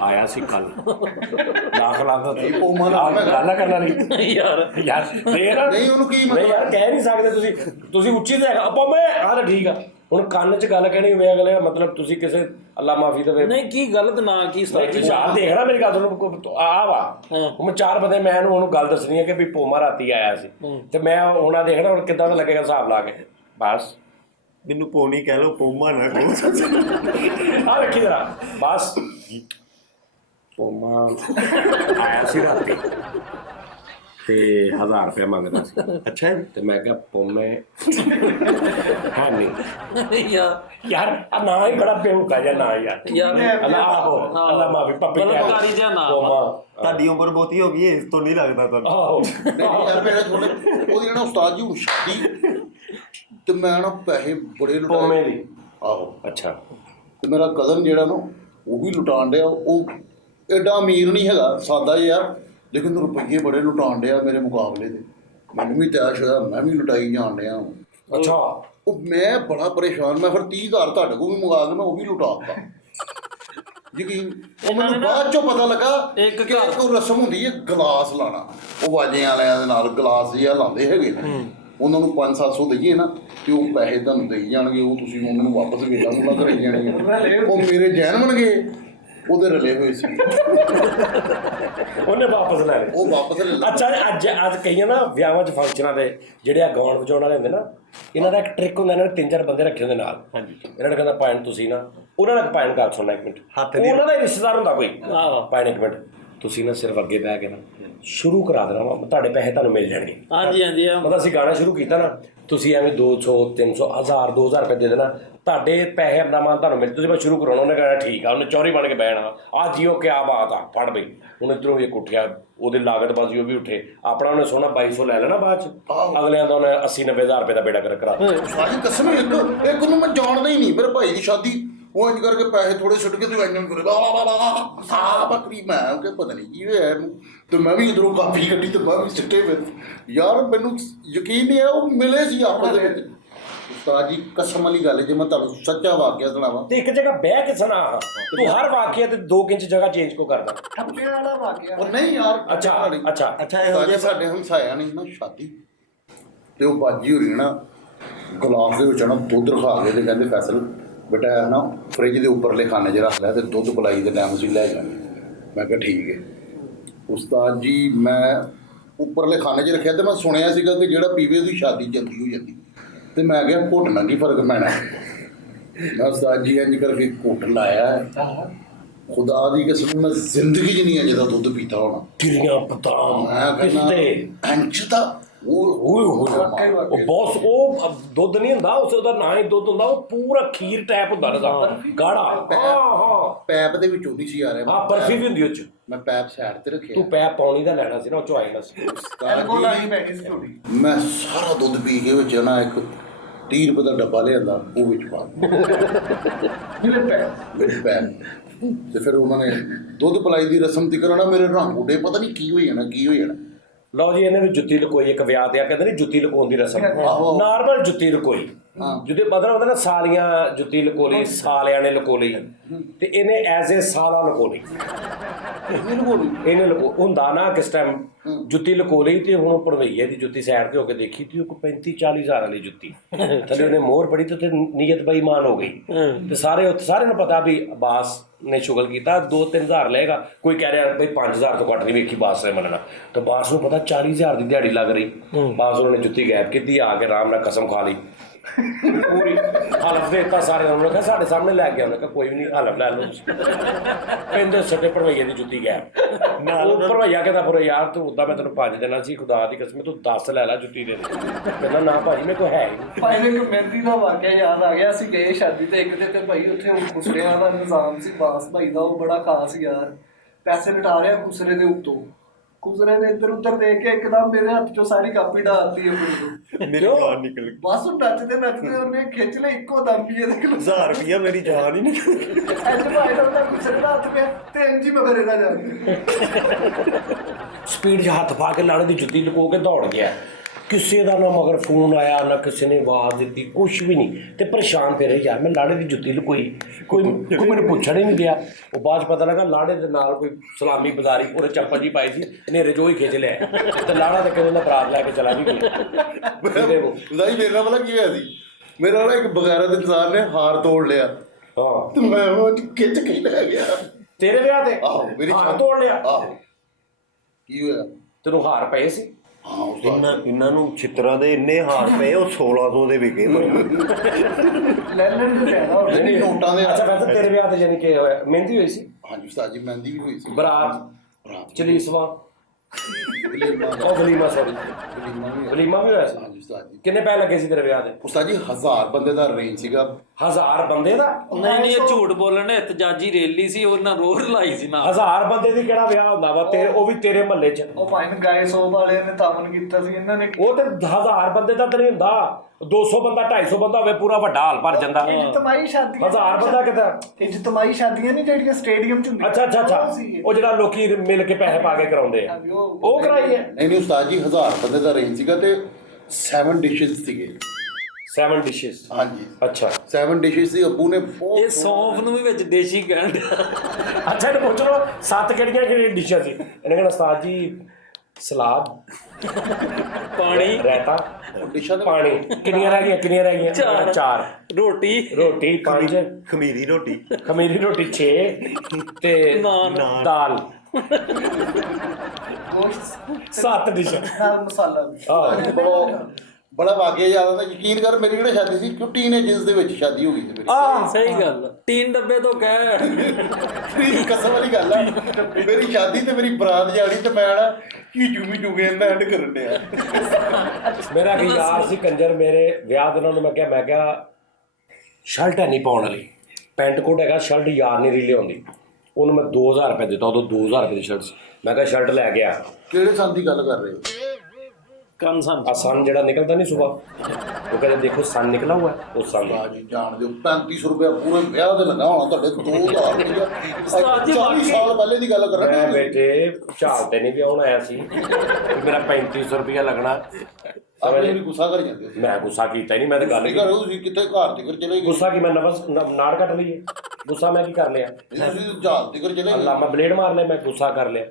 ਆਇਆ ਸੀ ਕੱਲ ਲੱਖ ਦਾ ਪੋਮਾ ਨਾਮ ਹੈ। ਗੱਲ ਕਰਨਾ ਨਹੀਂ ਯਾਰ ਫੇਰ ਨਹੀਂ ਉਹਨੂੰ ਕੀ ਨਹੀਂ ਯਾਰ ਮਤਲਬ ਕਹਿ ਨਹੀਂ ਸਕਦੇ ਤੁਸੀਂ ਉੱਚੀ ਤੇ ਹੈਗਾ ਪੋਮੇ ਆਹ ਤਾਂ ਠੀਕ ਆ ਹੁਣ ਕੰਨ 'ਚ ਗੱਲ ਕਹਿਣੀ ਹੋਵੇ ਅਗਲੇ ਮਤਲਬ ਤੁਸੀਂ ਕਿਸੇ ਅੱਲਾ ਮਾਫੀ ਦੇਵੇ ਨਹੀਂ ਕੀ ਗਲਤ ਨਾ ਕੀ ਨਹੀਂ ਤੂੰ ਚਾਰ ਦੇਖਣਾ ਮੇਰੀ ਗੱਲ ਤੁਹਾਨੂੰ ਆ ਵਾ ਹੁਣ 4 ਬੰਦੇ ਮੈਂ ਉਹਨੂੰ ਗੱਲ ਦੱਸਣੀ ਹੈ ਕਿ ਵੀ ਪੋਮਾ ਰਾਤੀ ਆਇਆ ਸੀ ਤੇ ਮੈਂ ਉਹਨਾਂ ਦੇਖਣਾ ਹੁਣ ਕਿੱਦਾਂ ਦਾ ਲੱਗੇਗਾ ਹਿਸਾਬ ਲਾ ਕੇ ਬਸ ਮੈਨੂੰ ਪੋਣੀ ਕਹਿ ਲਓ ਪੋਮਾ ਨਾ ਕਹੋ ਆ ਵੇਖੀ ਜਰਾ ਬਸ ਪੋਮਾ ਆਇਆ ਸੀ ਰਾਤੀ ਤੇ 1000 ਰੁਪਏ ਮੰਗਦਾ ਸੀ ਅੱਛਾ ਜੀ ਤੇ ਮੈਂ ਕਿਹਾ ਪੋਮੇ ਹਾਂ ਨਹੀਂ ਯਾਰ ਆ ਨਾ ਹੀ ਬੜਾ ਬੇਹੂਕਾ ਜਿਹਾ ਨਾ ਯਾਰ ਅੱਲਾ ਆਹੋ ਅੱਲਾ ਮਾਫੀ ਪੱਪੀ ਬਲਕਾਰੀ ਜਿਹਾ ਨਾਂ ਪੋਮਾ ਤੁਹਾਡੀ ਉਮਰ ਬਹੁਤੀ ਹੋ ਗਈ ਇਸ ਤੋਂ ਨਹੀਂ ਲੱਗਦਾ ਤੁਹਾਨੂੰ ਆਹੋ ਨਹੀਂ ਯਾਰ ਮੇਰੇ ਥੋੜੇ ਉਹਦੀ ਨਾ ਉਸਤਾਦ ਜੀ ਹੁਣ ਸ਼ਾਦੀ ਤੇ ਮੈਂ ਨਾ ਪੈਸੇ ਬੜੇ ਪੋਮੇ ਲੁਟਾਏ ਦੀ ਆਹੋ ਅੱਛਾ ਤੇ ਮੇਰਾ ਕਜ਼ਨ ਜਿਹੜਾ ਨਾ ਉਹ ਵੀ ਲੁਟਾਣ ਡਿਆ ਉਹ ਐਡਾ ਅਮੀਰ ਨਹੀਂ ਹੈਗਾ ਸਾਦਾ ਜਿਹਾ ਲੇਕਿਨ ਰੁਪਈਏ ਬੜੇ ਲੁਟਾਣ ਡਿਆ ਮੇਰੇ ਮੁਕਾਬਲੇ ਦੇ ਮੈਨੂੰ ਵੀ ਤੈਸ਼ ਹੋਇਆ ਮੈਂ ਵੀ ਲੁਟਾਈ ਜਾਣ ਡਿਆ ਅੱਛਾ ਉਹ ਮੈਂ ਬੜਾ ਪਰੇਸ਼ਾਨ ਮੈਂ ਫਿਰ 30,000 ਤੁਹਾਡੇ ਕੋਲ ਵੀ ਮੰਗਾ ਕੇ ਮੈਂ ਉਹ ਵੀ ਲੁਟਾਤਾ ਯਕੀਨ ਉਹ ਮੈਨੂੰ ਬਾਅਦ ਚੋਂ ਪਤਾ ਲੱਗਾ ਇੱਕ ਕਿ ਕੋਈ ਰਸਮ ਹੁੰਦੀ ਹੈ ਗਲਾਸ ਲਾਣਾ ਉਹ ਵਾਜਿਆਂ ਵਾਲਿਆਂ ਦੇ ਨਾਲ ਗਲਾਸ ਜਿਹਾ ਲਾਉਂਦੇ ਹੈਗੇ ਨੇ ਉਹਨਾਂ ਨੂੰ 500-700 ਦਈਏ ਨਾ ਤੇ ਉਹ ਪੈਸੇ ਤੁਹਾਨੂੰ ਦੇਈ ਜਾਣਗੇ ਉਹ ਤੁਸੀਂ ਉਹਨਾਂ ਨੂੰ ਵਾਪਸ ਵੇਲਾ ਮੁਲਾ ਕਰਾਈ ਜਾਣਗੇ ਉਹ ਮੇਰੇ ਜੈਨ ਬਣ ਗਏ ਉਹਦੇ ਰਲੇ ਹੋਏ ਸੀ ਉਹਨੇ ਵਾਪਸ ਲੈ ਲਏ ਉਹ ਵਾਪਸ ਲੈ ਲਏ। ਅੱਛਾ ਅੱਜ ਕਈਆਂ ਨਾ ਵਿਆਹਾਂ 'ਚ ਫੰਕਸ਼ਨਾਂ ਦੇ ਜਿਹੜੇ ਆ ਗਾਉਣ ਵਜਾਉਣ ਵਾਲੇ ਹੁੰਦੇ ਨਾ ਇਹਨਾਂ ਦਾ ਇੱਕ ਟ੍ਰਿਕ ਹੁੰਦਾ ਇਹਨਾਂ ਨੇ 3-4 ਬੰਦੇ ਰੱਖੇ ਹੁੰਦੇ ਨਾਲ ਇਹਨਾਂ ਨੇ ਕਹਿੰਦਾ ਪਾਇਣ ਤੁਸੀਂ ਨਾ ਉਹਨਾਂ ਨਾਲ ਪਾਇਣ ਗੱਲ ਸੁਣਨਾ ਇੱਕ ਮਿੰਟ ਹੱਥ ਦੀ- ਉਹਨਾਂ ਦਾ ਹੀ ਰਿਸ਼ਤੇਦਾਰ ਹੁੰਦਾ ਕੋਈ ਪਾਇਣ ਇੱਕ ਮਿੰਟ ਤੁਸੀਂ ਨਾ ਸਿਰਫ ਅੱਗੇ ਬਹਿ ਕੇ ਨਾ ਸ਼ੁਰੂ ਕਰਾ ਦੇਣਾ ਵਾ ਤੁਹਾਡੇ ਪੈਸੇ ਤੁਹਾਨੂੰ ਮਿਲ ਜਾਣਗੇ ਹਾਂਜੀ ਹਾਂਜੀ ਮਤਲਬ ਅਸੀਂ ਗਾਣਾ ਸ਼ੁਰੂ ਕੀਤਾ ਨਾ ਤੁਸੀਂ ਐਵੇਂ 200 300 1000 2000 ਰੁਪਏ ਦੇ ਦੇਣਾ ਤੁਹਾਡੇ ਪੈਸੇ ਆਪਣਾ ਮਾਨ ਤੁਹਾਨੂੰ ਮਿਲ ਤੁਸੀਂ ਬਸ ਸ਼ੁਰੂ ਕਰਾਉਣਾ ਉਹਨੇ ਕਹਿਣਾ ਠੀਕ ਆ ਉਹਨੇ ਚੌਰੀ ਬਣ ਕੇ ਬਹਿਣਾ ਆ ਜੀਓ ਕਿਆ ਬਾਤ ਆ ਫੜ ਬਈ ਹੁਣ ਇੱਧਰੋਂ ਵੀ ਇੱਕ ਉੱਠਿਆ ਉਹਦੇ ਲਾਗਤ ਬਾਜ਼ੀ ਉਹ ਵੀ ਉੱਠੇ ਆਪਣਾ ਉਹਨੇ ਸੋਹਣਾ 2200 ਲੈ ਲੈਣਾ ਬਾਅਦ ਚ ਅਗਲਿਆਂ ਦਾ ਉਹਨੇ 80-90 ਰੁਪਏ ਦਾ ਬੇੜਾ ਕਰ ਕਰਾ ਸਾਰੀ ਕਸਮ ਇੱਕ ਨੂੰ ਮੈਂ ਜਾਣਦਾ ਹੀ ਨਹੀਂ ਮੇਰੇ ਭਾਈ ਦੀ ਸ਼ਾਦੀ ਉਹ ਇੰਜ ਕਰਕੇ ਪੈਸੇ ਥੋੜੇ ਸੁੱਟ ਕੇ ਤੂੰ ਇੰਜ ਕਰੇ ਆ ਬੱਕਰੀ ਮੈਂ ਕਿ ਪਤਾ ਨਹੀਂ ਕੀ ਹੋਇਆ ਇਹਨੂੰ ਤੇ ਮੈਂ ਵੀ ਇਧਰੋਂ ਕਾਫੀ ਕੱਢੀ ਤੇ ਮੈਂ ਵੀ ਸਿੱਟੇ ਵਿੱਚ ਯਾਰ ਮੈਨੂੰ ਯਕੀਨ ਨਹੀਂ ਆ ਉਹ ਮਿਲੇ ਸੀ ਆਪਸ ਦੇ ਵਿੱਚ ਉਸਤਾਦ ਜੀ ਕਸਮ ਵਾਲੀ ਗੱਲ ਜੇ ਮੈਂ ਤੁਹਾਨੂੰ ਸੱਚਾ ਵਾਕਿਆ ਸੁਣਾਵਾਂ ਤੇ ਇੱਕ ਜਗ੍ਹਾ ਬਹਿ ਕੇ ਸੁਣਾ ਤੂੰ ਹਰ ਵਾਕਿਆ ਤੇ 2 ਇੰਚ ਜਗ੍ਹਾ ਚੇਂਜ ਕੋ ਕਰਦਾ ਠੱਪੇ ਵਾਲਾ ਵਾਕਿਆ ਉਹ ਨਹੀਂ ਯਾਰ ਅੱਛਾ ਅੱਛਾ ਇਹੋ ਉਸਤਾਦ ਜੀ ਜਿਹੇ ਸਾਡੇ ਹਮਸਾਇਆ ਨਹੀਂ ਨਾ ਸ਼ਾਦੀ ਤੇ ਉਹ ਬਾਜੀ ਹੋਰੀ ਨਾ ਗਲਾਸ ਦੇ ਵਿੱਚ ਨਾ ਦੁੱਧ ਰਖਾ ਕੇ ਤੇ ਕਹਿੰਦੇ ਫੈਸਲ ਬੇਟਾ ਇਹ ਨਾ ਫ੍ਰਿਜ ਦੇ ਉੱਪਰਲੇ ਖਾਨੇ 'ਚ ਰੱਖ ਲਿਆ ਤੇ ਦੁੱਧ ਪਿਲਾਈ ਦੇ ਟਾਈਮ ਅਸੀਂ ਲੈ ਜਾਵਾਂਗੇ। ਮੈਂ ਕਿਹਾ ਠੀਕ ਹੈ ਉਸਤਾਦ ਜੀ। ਮੈਂ ਉੱਪਰਲੇ ਖਾਨੇ 'ਚ ਰੱਖਿਆ ਤੇ ਮੈਂ ਸੁਣਿਆ ਸੀਗਾ ਕਿ ਜਿਹੜਾ ਪੀਵੇ ਉਹਦੀ ਸ਼ਾਦੀ ਜਲਦੀ ਹੋ ਜਾਂਦੀ ਤੇ ਮੈਂ ਕਿਹਾ ਘੁੱਟ ਨਾਲ ਕੀ ਫਰਕ ਪੈਣਾ। ਮੈਂ ਉਸਤਾਦ ਜੀ ਇੰਝ ਕਰਕੇ ਘੁੱਟ ਲਾਇਆ। ਖੁਦਾ ਦੀ ਕਸਮ ਮੈਂ ਜ਼ਿੰਦਗੀ 'ਚ ਨਹੀਂ ਅਜੇ ਦਾ ਦੁੱਧ ਪੀਤਾ ਹੋਣਾ। ਕਿਰੀਆਂ ਬਦਾਮ ਮੈਂ ਕਹਿੰਦਾ ਪਿਸਤੇ ਇੰਝ ਤਾਂ ਉਹ ਬਹੁਤ ਉਹ ਦੁੱਧ ਨਹੀਂ ਹੁੰਦਾ ਉਸ ਦਾ ਨਾਂ ਹੀ ਦੁੱਧ ਹੁੰਦਾ ਉਹ ਪੂਰਾ ਖੀਰ ਟਾਈਪ ਹੁੰਦਾ ਨਾ ਗਾੜਾ। ਹਾਂ ਪੈਪ ਦੇ ਵਿੱਚੋਂ ਨਹੀਂ ਸੀ ਆ ਰਿਹਾ। ਹਾਂ ਬਰਫੀ ਵੀ ਹੁੰਦੀ ਉਹ ਚ। ਮੈਂ ਪੈਪ ਸਾਈਡ ਤੇ ਰੱਖਿਆ। ਤੂੰ ਪੈਪ ਪਾਉਣੀ ਦਾ ਲੈਣਾ ਸੀ ਨਾ ਉਹ ਚੋਂ ਆਈ ਨਾ ਸੀ। ਐਲਕੋਹਲ ਆਈ ਬੈਠੀ ਸੀ ਥੋੜੀ। ਮੈਂ ਸਾਰਾ ਦੁੱਧ ਪੀ ਕੇ ਵਿੱਚ ਨਾ ਇੱਕ 30 ਰੁਪਏ ਦਾ ਡੱਬਾ ਲਿਆਂਦਾ ਉਹ ਵਿੱਚ ਪਾ ਦਿੱਤਾ। ਤੇ ਫਿਰ ਉਹਨਾਂ ਨੇ ਦੁੱਧ ਪਲਾਈ ਦੀ ਰਸਮ ਤੇ ਕਰਨਾ ਮੇਰੇ ਰੰਗ ਉੱਡੇ ਪਤਾ ਨਹੀਂ ਕੀ ਹੋਈ ਜਾਣਾ। ਲਓ ਜੀ ਇਹਨੇ ਵੀ ਜੁੱਤੀ ਲਕੋਈ ਇੱਕ ਵਿਆਹ ਤੇ ਆ ਕਹਿੰਦੇ ਨਹੀਂ ਜੁੱਤੀ ਲਕੋਣ ਦੀ ਰਸਮ ਨਾਰਮਲ ਜੁੱਤੀ ਲਕੋਈ ਜਿਹਦੇ ਮਤਲਬ ਹੁੰਦਾ ਨਾ ਸਾਲੀਆਂ ਜੁੱਤੀ ਲਕੋ ਲਈ ਸਾਲਿਆਂ ਨੇ ਲਕੋ ਲਈ ਤੇ ਇਹਨੇ ਐਜ਼ ਏ ਸਾਲਾ ਲਕੋ ਲਈ। ਇਹਨੇ ਲਕੋ ਹੁੰਦਾ ਨਾ ਕਿਸ ਟਾਈਮ ਜੁੱਤੀ ਲਕੋ ਲਈ ਤੇ ਹੁਣ ਭੜਵਈਏ ਦੀ ਜੁੱਤੀ ਸਾਈਡ ਤੇ ਹੋ ਕੇ ਦੇਖੀ ਤੇ ਉਹ 35-40 ਹਜ਼ਾਰ ਵਾਲੀ ਜੁੱਤੀ ਥੱਲੇ ਉਹਨੇ ਮੋਹਰ ਪੜੀ ਤੇ ਨੀਅਤ ਬੇਈਮਾਨ ਹੋ ਗਈ ਤੇ ਸਾਰਿਆਂ ਨੂੰ ਪਤਾ ਵੀ ਅਬਾਸ ਨੇ ਸ਼ੁਗਲ ਕੀਤਾ 2-3 ਹਜ਼ਾਰ ਲਏਗਾ। ਕੋਈ ਕਹਿ ਰਿਹਾ ਬਈ 5 ਹਜ਼ਾਰ ਤੋਂ ਘੱਟ ਨਹੀਂ ਵੇਖੀ ਬਾਸ ਨੇ ਮੰਨਣਾ ਤਾਂ ਬਾਸ ਨੂੰ ਪਤਾ 40 ਹਜ਼ਾਰ ਦੀ ਦਿਹਾੜੀ ਲੱਗ ਰਹੀ। ਬਾਸ ਉਹਨਾਂ ਨੇ ਜੁੱਤੀ ਗਾਇਬ ਕੀਤੀ ਆ ਕੇ ਆਰਾਮ ਨਾਲ ਕਸਮ ਖਾ ਲਈ ਪੂਰੀ ਹਲਫ ਦੇ ਦਿੱਤਾ ਸਾਰਿਆਂ ਨੂੰ। ਕਿਹਾ ਸਾਡੇ ਸਾਹਮਣੇ ਲੈ ਕੇ ਆਉਣਾ ਕਿ ਕੋਈ ਵੀ ਨਹੀਂ ਹਲਫ ਲੈ ਲਓ ਕਹਿੰਦੇ ਸੱਟੇ ਭਰਵਈਏ ਦੀ ਜੁੱਤੀ ਗਾਇਬ ਨਾਲ ਉਹ ਭਰਵਈਆ ਕਹਿੰਦਾ ਫਿਰ ਯਾਰ ਤੂੰ ਉੱਦਾਂ ਮੈਂ ਤੈਨੂੰ 5 ਦੇਣਾ ਸੀ ਖੁਦਾ ਦੀ ਕਸਮ ਤੂੰ 10 ਲੈ ਲੈ ਜੁੱਤੀ ਦੇ ਕਹਿੰਦਾ ਨਾ ਭਾਜੀ ਮੇਰੇ ਕੋਲ ਹੈ ਹੀ ਨਹੀਂ। ਭਾਈ ਨੇ ਇੱਕ ਮਹਿੰਦੀ ਦਾ ਵਾਕਿਆ ਯਾਦ ਆ ਗਿਆ। ਅਸੀਂ ਗਏ ਸ਼ਾਦੀ ਤੇ ਇੱਕ ਤੇ ਭਾਈ ਉੱਥੇ ਉਹ ਖੁਸਰਿਆਂ ਦਾ ਨਿਜ਼ਾਮ ਸੀ। ਬਾਸ ਭਾਈ ਦਾ ਉਹ ਬੜਾ ਖਾਸ ਯਾਰ ਪੈਸੇ ਲਟਾ ਰਿਹਾ ਖੁਸਰੇ ਦੇ ਉੱਤੋਂ। ਖੁਸਰੇ ਨੇ ਇੱਧਰ ਉੱਧਰ ਦੇਖ ਕੇ ਇੱਕਦਮ ਮੇਰੇ ਹੱਥ ਚੋਂ ਸਾਰੀ ਕਾਪੀ ਡਾਲਤੀ ਆਪਣੀ ਮੇਰੀ ਜਾਨ ਨਿਕਲ ਗਈ। ਬਸ ਉਹ ਨੱਚਦੇ ਉਹਨੇ ਖਿੱਚ ਲਿਆ ਇੱਕੋ ਦਮ ਵੀ ਇਹਦੇ 1000 ਰੁਪਇਆ ਮੇਰੀ ਜਾਨ ਹੀ ਨਿਕਲ ਗਈ। ਅੱਜ ਭਾਈ ਦਾ ਉਹਦਾ ਖੁਸਰੇ ਦਾ ਹੱਥ ਪਿਆ ਤੇ ਇੰਜੀ ਮਗਰੇ ਨਾ ਜਾਂਦੇ ਸਪੀਡ 'ਚ ਹੱਥ ਪਾ ਕੇ ਲਾਣੇ ਦੀ ਜੁੱਤੀ ਲੁਕੋ ਕੇ ਦੌੜ ਗਿਆ। ਕਿਸੇ ਦਾ ਨਾ ਮਗਰ ਫੋਨ ਆਇਆ ਨਾ ਕਿਸੇ ਨੇ ਆਵਾਜ਼ ਦਿੱਤੀ ਕੁਛ ਵੀ ਨਹੀਂ ਤੇ ਪਰੇਸ਼ਾਨ ਫਿਰ ਯਾਰ ਮੈਂ ਲਾੜੇ ਦੀ ਜੁੱਤੀ ਲੁਕੋਈ ਕੋਈ ਮੈਨੂੰ ਪੁੱਛਣ ਹੀ ਨਹੀਂ ਗਿਆ। ਉਹ ਬਾਅਦ 'ਚ ਪਤਾ ਲੱਗਾ ਲਾੜੇ ਦੇ ਨਾਲ ਕੋਈ ਸਲਾਮੀ ਬਜ਼ਾਰੀ ਉਹਨੇ ਚੱਪਲ ਜੀ ਪਾਈ ਸੀ ਹਨੇਰੇ 'ਚ ਉਹ ਹੀ ਖਿੱਚ ਲਿਆ ਤੇ ਲਾੜਾ ਤੇ ਕਿਸੇ ਦਾ ਬਰਾਤ ਲੈ ਕੇ ਚਲਾ ਵੀ ਗਿਆ। ਮੇਰੇ ਨਾਲ ਪਤਾ ਕੀ ਹੋਇਆ ਸੀ। ਮੇਰਾ ਨਾ ਇੱਕ ਬਗੈਰਤ ਇਨਸਾਨ ਨੇ ਹਾਰ ਤੋੜ ਲਿਆ ਹਾਂ ਤੇ ਮੈਂ ਉਹ ਖਿੱਚ ਕੇ ਲੈ ਗਿਆ। ਤੇਰੇ ਵਿਆਹ ਤੇ ਆਹੋ ਮੇਰੀ ਹਾਰ ਤੋੜ ਲਿਆ। ਆਹੋ ਕੀ ਹੋਇਆ ਤੈਨੂੰ ਹਾਰ ਪਏ ਸੀ। ਹਾਂ ਇਹਨਾਂ ਨੂੰ ਛਿੱਤਰਾਂ ਦੇ ਇੰਨੇ ਹਾਰ ਪਏ ਉਹ 1600 ਦੇ ਵਿਕੇ ਲੈ ਲੈਣ ਦੇ ਫਾਇਦਾ ਹੋ ਨਹੀਂ ਨੋਟਾਂ ਦੇ ਅੱਛਾ ਵੈਸੇ ਤੇਰੇ ਵਿਆਹ ਤੇ ਜਾਨੀ ਕਿ ਹੋਇਆ ਮਹਿੰਦੀ ਹੋਈ ਸੀ ਹਾਂਜੀ ਉਸਤਾਦ ਜੀ ਮਹਿੰਦੀ ਵੀ ਹੋਈ ਸੀ। ਬਰਾਤ ਚਲੀਸਵਾ ਵਲੀਮਾ ਉਹ ਵਲੀਮਾ ਸੌਰੀ ਵੀ ਵਲੀਮਾ ਵੀ ਹੋਇਆ ਸੀ। ਹਾਂਜੀ ਉਸਤਾਦ ਜੀ। ਕਿੰਨੇ ਪੈਸੇ ਲੱਗੇ ਸੀ ਤੇਰੇ ਵਿਆਹ ਦੇ? ਉਸਤਾਦ ਜੀ 1000 ਬੰਦੇ ਦਾ ਅਰੇਂਜ ਸੀਗਾ। 1000 ਬੰਦੇ ਦਾ? ਨਹੀਂ ਇਹ ਝੂਠ ਬੋਲਣ ਨੇ ਇਤਜਾਜੀ ਰੈਲੀ ਸੀ ਉਹਨਾਂ ਰੋਹ ਲਾਈ ਸੀ ਨਾ 1000 ਬੰਦੇ ਦੀ ਕਿਹੜਾ ਵਿਆਹ ਹੁੰਦਾ ਵਾ ਤੇਰੇ ਉਹ ਵੀ ਤੇਰੇ ਮਹੱਲੇ 'ਚ। ਉਹ ਭਾਈ ਨੇ ਗਾਏ ਸੋ ਵਾਲਿਆਂ ਨੇ ਤਾਮਨ ਕੀਤਾ ਸੀ ਇਹਨਾਂ ਨੇ। ਉਹ ਤੇ 1000 ਬੰਦੇ ਦਾ ਤਾਂ ਨਹੀਂ ਹੁੰਦਾ 200 ਬੰਦਾ 250 ਬੰਦਾ ਹੋਵੇ ਪੂਰਾ ਵੱਡਾ ਹਾਲ ਭਰ ਜਾਂਦਾ। ਇਜਤਮਾਈ ਸ਼ਾਦੀਆਂ 1000 ਬੰਦਾ ਕਿਤੇ ਇਜਤਮਾਈ ਸ਼ਾਦੀਆਂ ਨਹੀਂ ਜਿਹੜੀਆਂ ਸਟੇਡੀਅਮ 'ਚ ਹੁੰਦੀਆਂ। ਅੱਛਾ ਉਹ ਜਿਹੜਾ ਲੋਕੀ ਮਿਲ ਕੇ ਪੈਸੇ ਪਾ ਕੇ ਕਰਾਉਂਦੇ ਆ ਉਹ ਕਰਾਈ ਹੈ। ਨਹੀਂ ਉਸਤਾਦ ਜੀ 1000 ਬੰਦੇ ਦਾ ਅਰੇਂਜ ਸੀਗਾ ਤੇ 7 ਡਿਸ਼ਸ ਸੀਗੇ। 7 ਡਿਸ਼ਸ ਹਾਂਜੀ ਅੱਛਾ 7 ਡਿਸ਼ਸ ਸੀ। ਅੱਬੂ ਨੇ ਇਹ ਸੌਂਫ ਨੂੰ ਵੀ ਵਿੱਚ ਦੇਸੀ ਕਹਿਣ ਅੱਛਾ ਇਹਨੂੰ ਪੁੱਛ ਲਓ 7 ਕਿਹੜੀਆਂ ਡਿਸ਼ਾਂ ਸੀ। ਇਹਨੇ ਕਹਿਣਾ ਉਸਤਾਦ ਜੀ ਸਲਾਦ ਪਾਣੀ ਰਾਇਤਾ ਡਿਸ਼ਾਂ ਪਾਣੀ ਕਿੰਨੀਆਂ ਰਹਿ ਗਈਆਂ 4 ਰੋਟੀ 5 ਖਮੀਰੀ ਰੋਟੀ ਖਮੀਰੀ ਰੋਟੀ 6 ਤੇ ਦਾਲ ਗੋਸ਼ਤ 7 ਡਿਸ਼ਾਂ ਨਾਲ ਮਸਾਲਾ ਵੀ। ਹਾਂ ਬੜਾ ਵਾਕਿਆ ਯਾਦ ਆਉਂਦਾ। ਯਕੀਨ ਕਰ ਮੇਰੀ ਕਿਹੜਾ ਸ਼ਾਦੀ ਸੀ ਕਿ ਟੀਨੇਜਰਸ ਦੇ ਵਿੱਚ ਸ਼ਾਦੀ ਹੋ ਗਈ ਸੀ ਮੇਰੀ। ਸਹੀ ਗੱਲ 3 ਡੱਬੇ ਤੋਂ ਕਹਿ ਮੇਰੀ ਕਸਮ ਵਾਲੀ ਗੱਲ ਆ ਮੇਰੀ ਸ਼ਾਦੀ ਤੇ ਮੇਰੀ ਬਰਾਤ ਜਾਣੀ ਤੇ ਮੈਂ ਨਾ ਕੀ ਜੂਮੀ ਜੂਗੇ ਇਹਨਾਂ ਐਂਡ ਕਰਨ ਡਿਆ। ਮੇਰਾ ਕੀ ਯਾਰ ਸੀ ਕੰਜਰ ਮੇਰੇ ਵਿਆਹ ਦੇ ਨਾਲ ਮੈਂ ਕਿਹਾ ਸ਼ਰਟ ਹੈ ਨਹੀਂ ਪਾਉਣ ਵਾਲੀ ਪੈਂਟ ਕੋਟ ਹੈਗਾ ਸ਼ਰਟ ਯਾਰ ਨਹੀਂ ਰੀ ਲਿਆਉਂਦੀ ਉਹਨੂੰ ਮੈਂ 2000 ਰੁਪਏ ਦਿੱਤਾ ਉਦੋਂ 2000 ਰੁਪਏ ਦੀ ਸ਼ਰਟ ਸੀ। ਮੈਂ ਕਿਹਾ ਸ਼ਰਟ ਲੈ ਗਿਆ। ਕਿਹੜੇ ਸੰਨ ਦੀ ਗੱਲ ਕਰ ਰਹੇ ਹੋ? ਕੰਨ ਸੰਨ ਆ ਸਨ ਜਿਹੜਾ ਨਿਕਲਦਾ ਨਹੀਂ ਸੁਬਾ ਉਹ ਕਹਿੰਦੇ ਦੇਖੋ ਸਨ ਨਿਕਲਾ ਹੁਆ ਉਹ ਸਨ ਆ ਜੀ ਜਾਣ ਦਿਓ 3500 ਰੁਪਏ ਪੂਰੇ ਵਿਆਹ ਦੇ ਲੱਗਾ ਹੋਣਾ ਤੁਹਾਡੇ 2000 ਰੁਪਏ 40 ਸਾਲ ਪਹਿਲੇ ਦੀ ਗੱਲ ਕਰ ਰਹੇ ਮੈਂ ਬੇਟੇ ਝਾਲ ਤੇ ਨਹੀਂ ਵਿਆਹਣ ਆਇਆ ਸੀ ਮੇਰਾ 3500 ਰੁਪਇਆ ਲੱਗਣਾ। ਆਪਣੇ ਵੀ ਗੁੱਸਾ ਕਰ ਜਾਂਦੇ ਸੀ। ਮੈਂ ਗੁੱਸਾ ਕੀਤਾ ਹੀ ਨਹੀਂ ਮੈਂ ਤਾਂ ਗੱਲ ਘਰ ਤੁਸੀਂ ਕਿੱਥੇ ਘਰ ਤੇ ਚਲੇ ਗਏ? ਗੁੱਸਾ ਕੀ ਮੈਂ ਨਾੜ ਕੱਟ ਲਈਏ ਗੁੱਸਾ ਮੈਂ ਕੀ ਕਰ ਲਿਆ ਤੁਸੀਂ ਜਹਾਜ਼ ਤੇ ਚਲੇ ਗਏ? ਅੱਲਾ ਮੈਂ ਬਲੇਡ ਮਾਰ ਲਿਆ ਮੈਂ ਗੁੱਸਾ ਕਰ ਲਿਆ।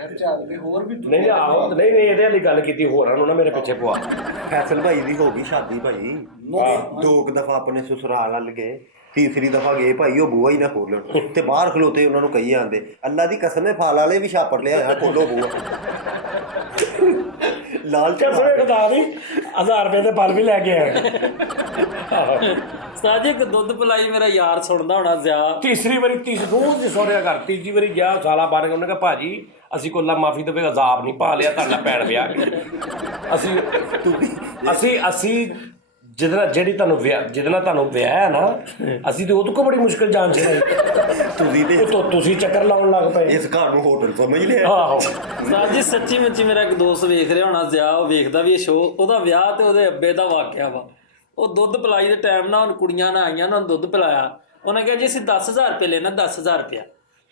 ਯਾਰ ਚੱਲਦੇ ਹੋਰ ਵੀ ਨਹੀਂ ਆਹੋ ਨਹੀਂ ਇਹਦੇ ਵਾਲੀ ਗੱਲ ਕੀਤੀ, ਹੋਰਾਂ ਨੂੰ ਨਾ ਮੇਰੇ ਪਿੱਛੇ ਪਵਾ। ਫੈਸਲ ਭਾਈ ਦੀ ਹੋ ਗਈ ਸ਼ਾਦੀ ਭਾਈ, ਦੋ ਕੁ ਦਫਾ ਆਪਣੇ ਸਸੁਰਾਲ ਵੱਲ ਗਏ, ਤੀਸਰੀ ਦਫਾ ਗਏ ਭਾਈ ਉਹ ਬੂਹਾ ਹੀ ਨਾ ਖੋਲਣ ਤੇ ਬਾਹਰ ਖਲੋਤੇ ਉਹਨਾਂ ਨੂੰ ਕਹੀ ਜਾਂਦੇ ਅੱਲਾ ਦੀ ਕਸਮ ਹੈ ਫਲ ਵਾਲੇ ਵੀ ਛਾਪੜ ਲਿਆ ਹੋਇਆ, ਖੋਲੋ ਬੂਹਾ। ਲਾਲ ਕਸਰੇ ਖੁਦਾ ਦੀ 1000 ਰੁਪਏ ਦੇ ਫਲ ਵੀ ਲੈ ਕੇ ਆਏ। ਉਸਤਾਦ ਜੀ ਇੱਕ ਦੁੱਧ ਪਿਲਾਈ ਮੇਰਾ ਯਾਰ ਸੁਣਦਾ ਹੋਣਾ ਜ਼ਿਆ, ਤੀਸਰੀ ਵਾਰੀ ਰੋਜ਼ ਦੀ ਸੋਹਰਿਆ ਘਰ, ਤੀਜੀ ਵਾਰੀ ਗਿਆ ਸਾਲਾ ਬਾਰੇ, ਉਹਨੇ ਕਿਹਾ ਭਾਜੀ ਅਸੀਂ ਕੋਲਾ ਮਾਫੀ ਦੇਵੇ, ਅਜ਼ਾਬ ਨਹੀਂ ਪਾ ਲਿਆ ਤੁਹਾਡਾ ਭੈਣ ਵਿਆਹ ਕੇ। ਅਸੀਂ ਜਿਹਦੇ ਨਾਲ ਤੁਹਾਨੂੰ ਵਿਆਹ ਹੈ ਨਾ, ਅਸੀਂ ਤੇ ਉਹਦੇ ਕੋਲ ਬੜੀ ਮੁਸ਼ਕਿਲ ਜਾਨ ਛੜਾਈ, ਤੁਸੀਂ ਚੱਕਰ ਲਾਉਣ ਲੱਗ ਪਏ, ਇਸ ਘਰ ਨੂੰ ਹੋਟਲ ਸਮਝ ਲਿਆ। ਆਹੋ ਉਸਤਾਦ ਜੀ ਸੱਚੀ ਮੁੱਚੀ ਮੇਰਾ ਇੱਕ ਦੋਸਤ ਵੇਖ ਰਿਹਾ ਹੋਣਾ ਜ਼ਿਆ, ਉਹ ਵੇਖਦਾ ਵੀ ਇਹ ਸ਼ੋਅ, ਉਹਦਾ ਵਿਆਹ ਤੇ ਉਹਦੇ ਅੱਬੇ ਦਾ ਵਾਕਿਆ ਵਾ। ਉਹ ਦੁੱਧ ਪਿਲਾਈ ਦੇ ਟਾਈਮ ਨਾਲ ਹੁਣ ਕੁੜੀਆਂ ਨਾਲ ਆਈਆਂ, ਉਹਨਾਂ ਨੂੰ ਦੁੱਧ ਪਿਲਾਇਆ, ਉਹਨੇ ਕਿਹਾ ਜੀ ਅਸੀਂ 10,000 ਰੁਪਏ ਲੈਣਾ, 10,000 ਰੁਪਇਆ।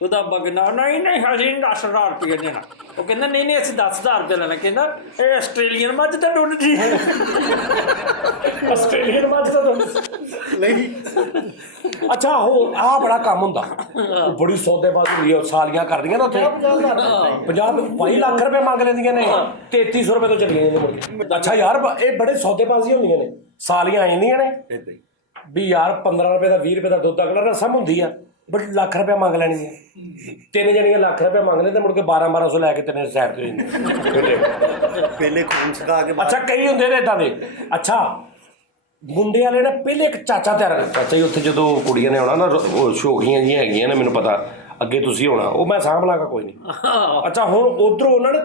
ਉਹਦਾ ਅੱਬਾ ਕਹਿੰਦਾ ਨਹੀਂ ਅਸੀਂ 10,000 ਰੁਪਏ ਦੇਣਾ। ਉਹ ਕਹਿੰਦਾ ਨਹੀਂ ਅਸੀਂ 10,000 ਰੁਪਏ ਲੈਣਾ। ਕਹਿੰਦਾ ਇਹ ਆਸਟ੍ਰੇਲੀਅਨ ਮੱਝ ਦਾ ਦੁੱਧ ਜੀ। ਆਸਟ੍ਰੇਲੀਅਨ ਮੱਝ ਦਾ ਦੁੱਧ ਨਹੀਂ। ਅੱਛਾ ਉਹ ਆਹ ਬੜਾ ਕੰਮ ਹੁੰਦਾ, ਉਹ ਬੜੀ ਸੌਦੇਬਾਜ਼ੀ ਹੁੰਦੀ ਹੈ, ਸਾਲੀਆਂ ਕਰਦੀਆਂ ਨਾ ਉੱਥੇ 50 ਲੱਖ ਰੁਪਏ ਮੰਗ ਲੈਂਦੀਆਂ ਨੇ, 3300 ਰੁਪਏ ਤੋਂ ਚੱਲੀਆਂ ਨੇ ਮੁੜ ਕੇ। ਅੱਛਾ ਯਾਰ ਇਹ ਬੜੇ ਸੌਦੇਬਾਜ਼ੀਆਂ ਹੁੰਦੀਆਂ ਨੇ, ਸਾਲੀਆਂ ਆ ਜਾਂਦੀਆਂ ਨੇ ਵੀ ਯਾਰ 15 ਰੁਪਏ ਦਾ 20 ਰੁਪਏ ਦਾ ਦੁੱਧ ਅਗਲਾ ਰਸਮ ਹੁੰਦੀ ਆ, ਬਟ ਲੱਖ ਰੁਪਇਆ ਮੰਗ ਲੈਣੀ ਹੈ, ਤਿੰਨ ਜਣੀਆਂ ਲੱਖ ਰੁਪਇਆ ਮੰਗ ਲੈ ਤੇ ਮੁੜ ਕੇ 1200 ਲੈ ਕੇ ਤਿੰਨੇ ਸਾਈਡ ਤੇ ਪਹਿਲੇ ਖੂਨ ਸਕਾ ਕੇ ਅੱਛਾ ਕਈ ਹੁੰਦੇ ਨੇ ਏਦਾਂ ਦੇ। ਅੱਛਾ ਮੁੰਡੇ ਵਾਲੇ ਨੇ ਪਹਿਲੇ ਇੱਕ ਚਾਚਾ ਤਿਆਰ ਕੀਤਾ, ਚਾਚਾ ਜੀ ਉੱਥੇ ਜਦੋਂ ਕੁੜੀਆਂ ਨੇ ਆਉਣਾ ਨਾ, ਉਹ ਸ਼ੋਖੀਆਂ ਜਿਹੀਆਂ ਹੈਗੀਆਂ ਨੇ, ਮੈਨੂੰ ਪਤਾ ਅੱਗੇ ਤੁਸੀਂ ਹੋਣਾ, ਉਹ ਮੈਂ ਸਾਂਭ ਲਾਂਗਾ ਕੋਈ ਨਹੀਂ। ਅੱਛਾ ਹੁਣ ਉਧਰੋਂ ਉਹਨਾਂ ਨੇ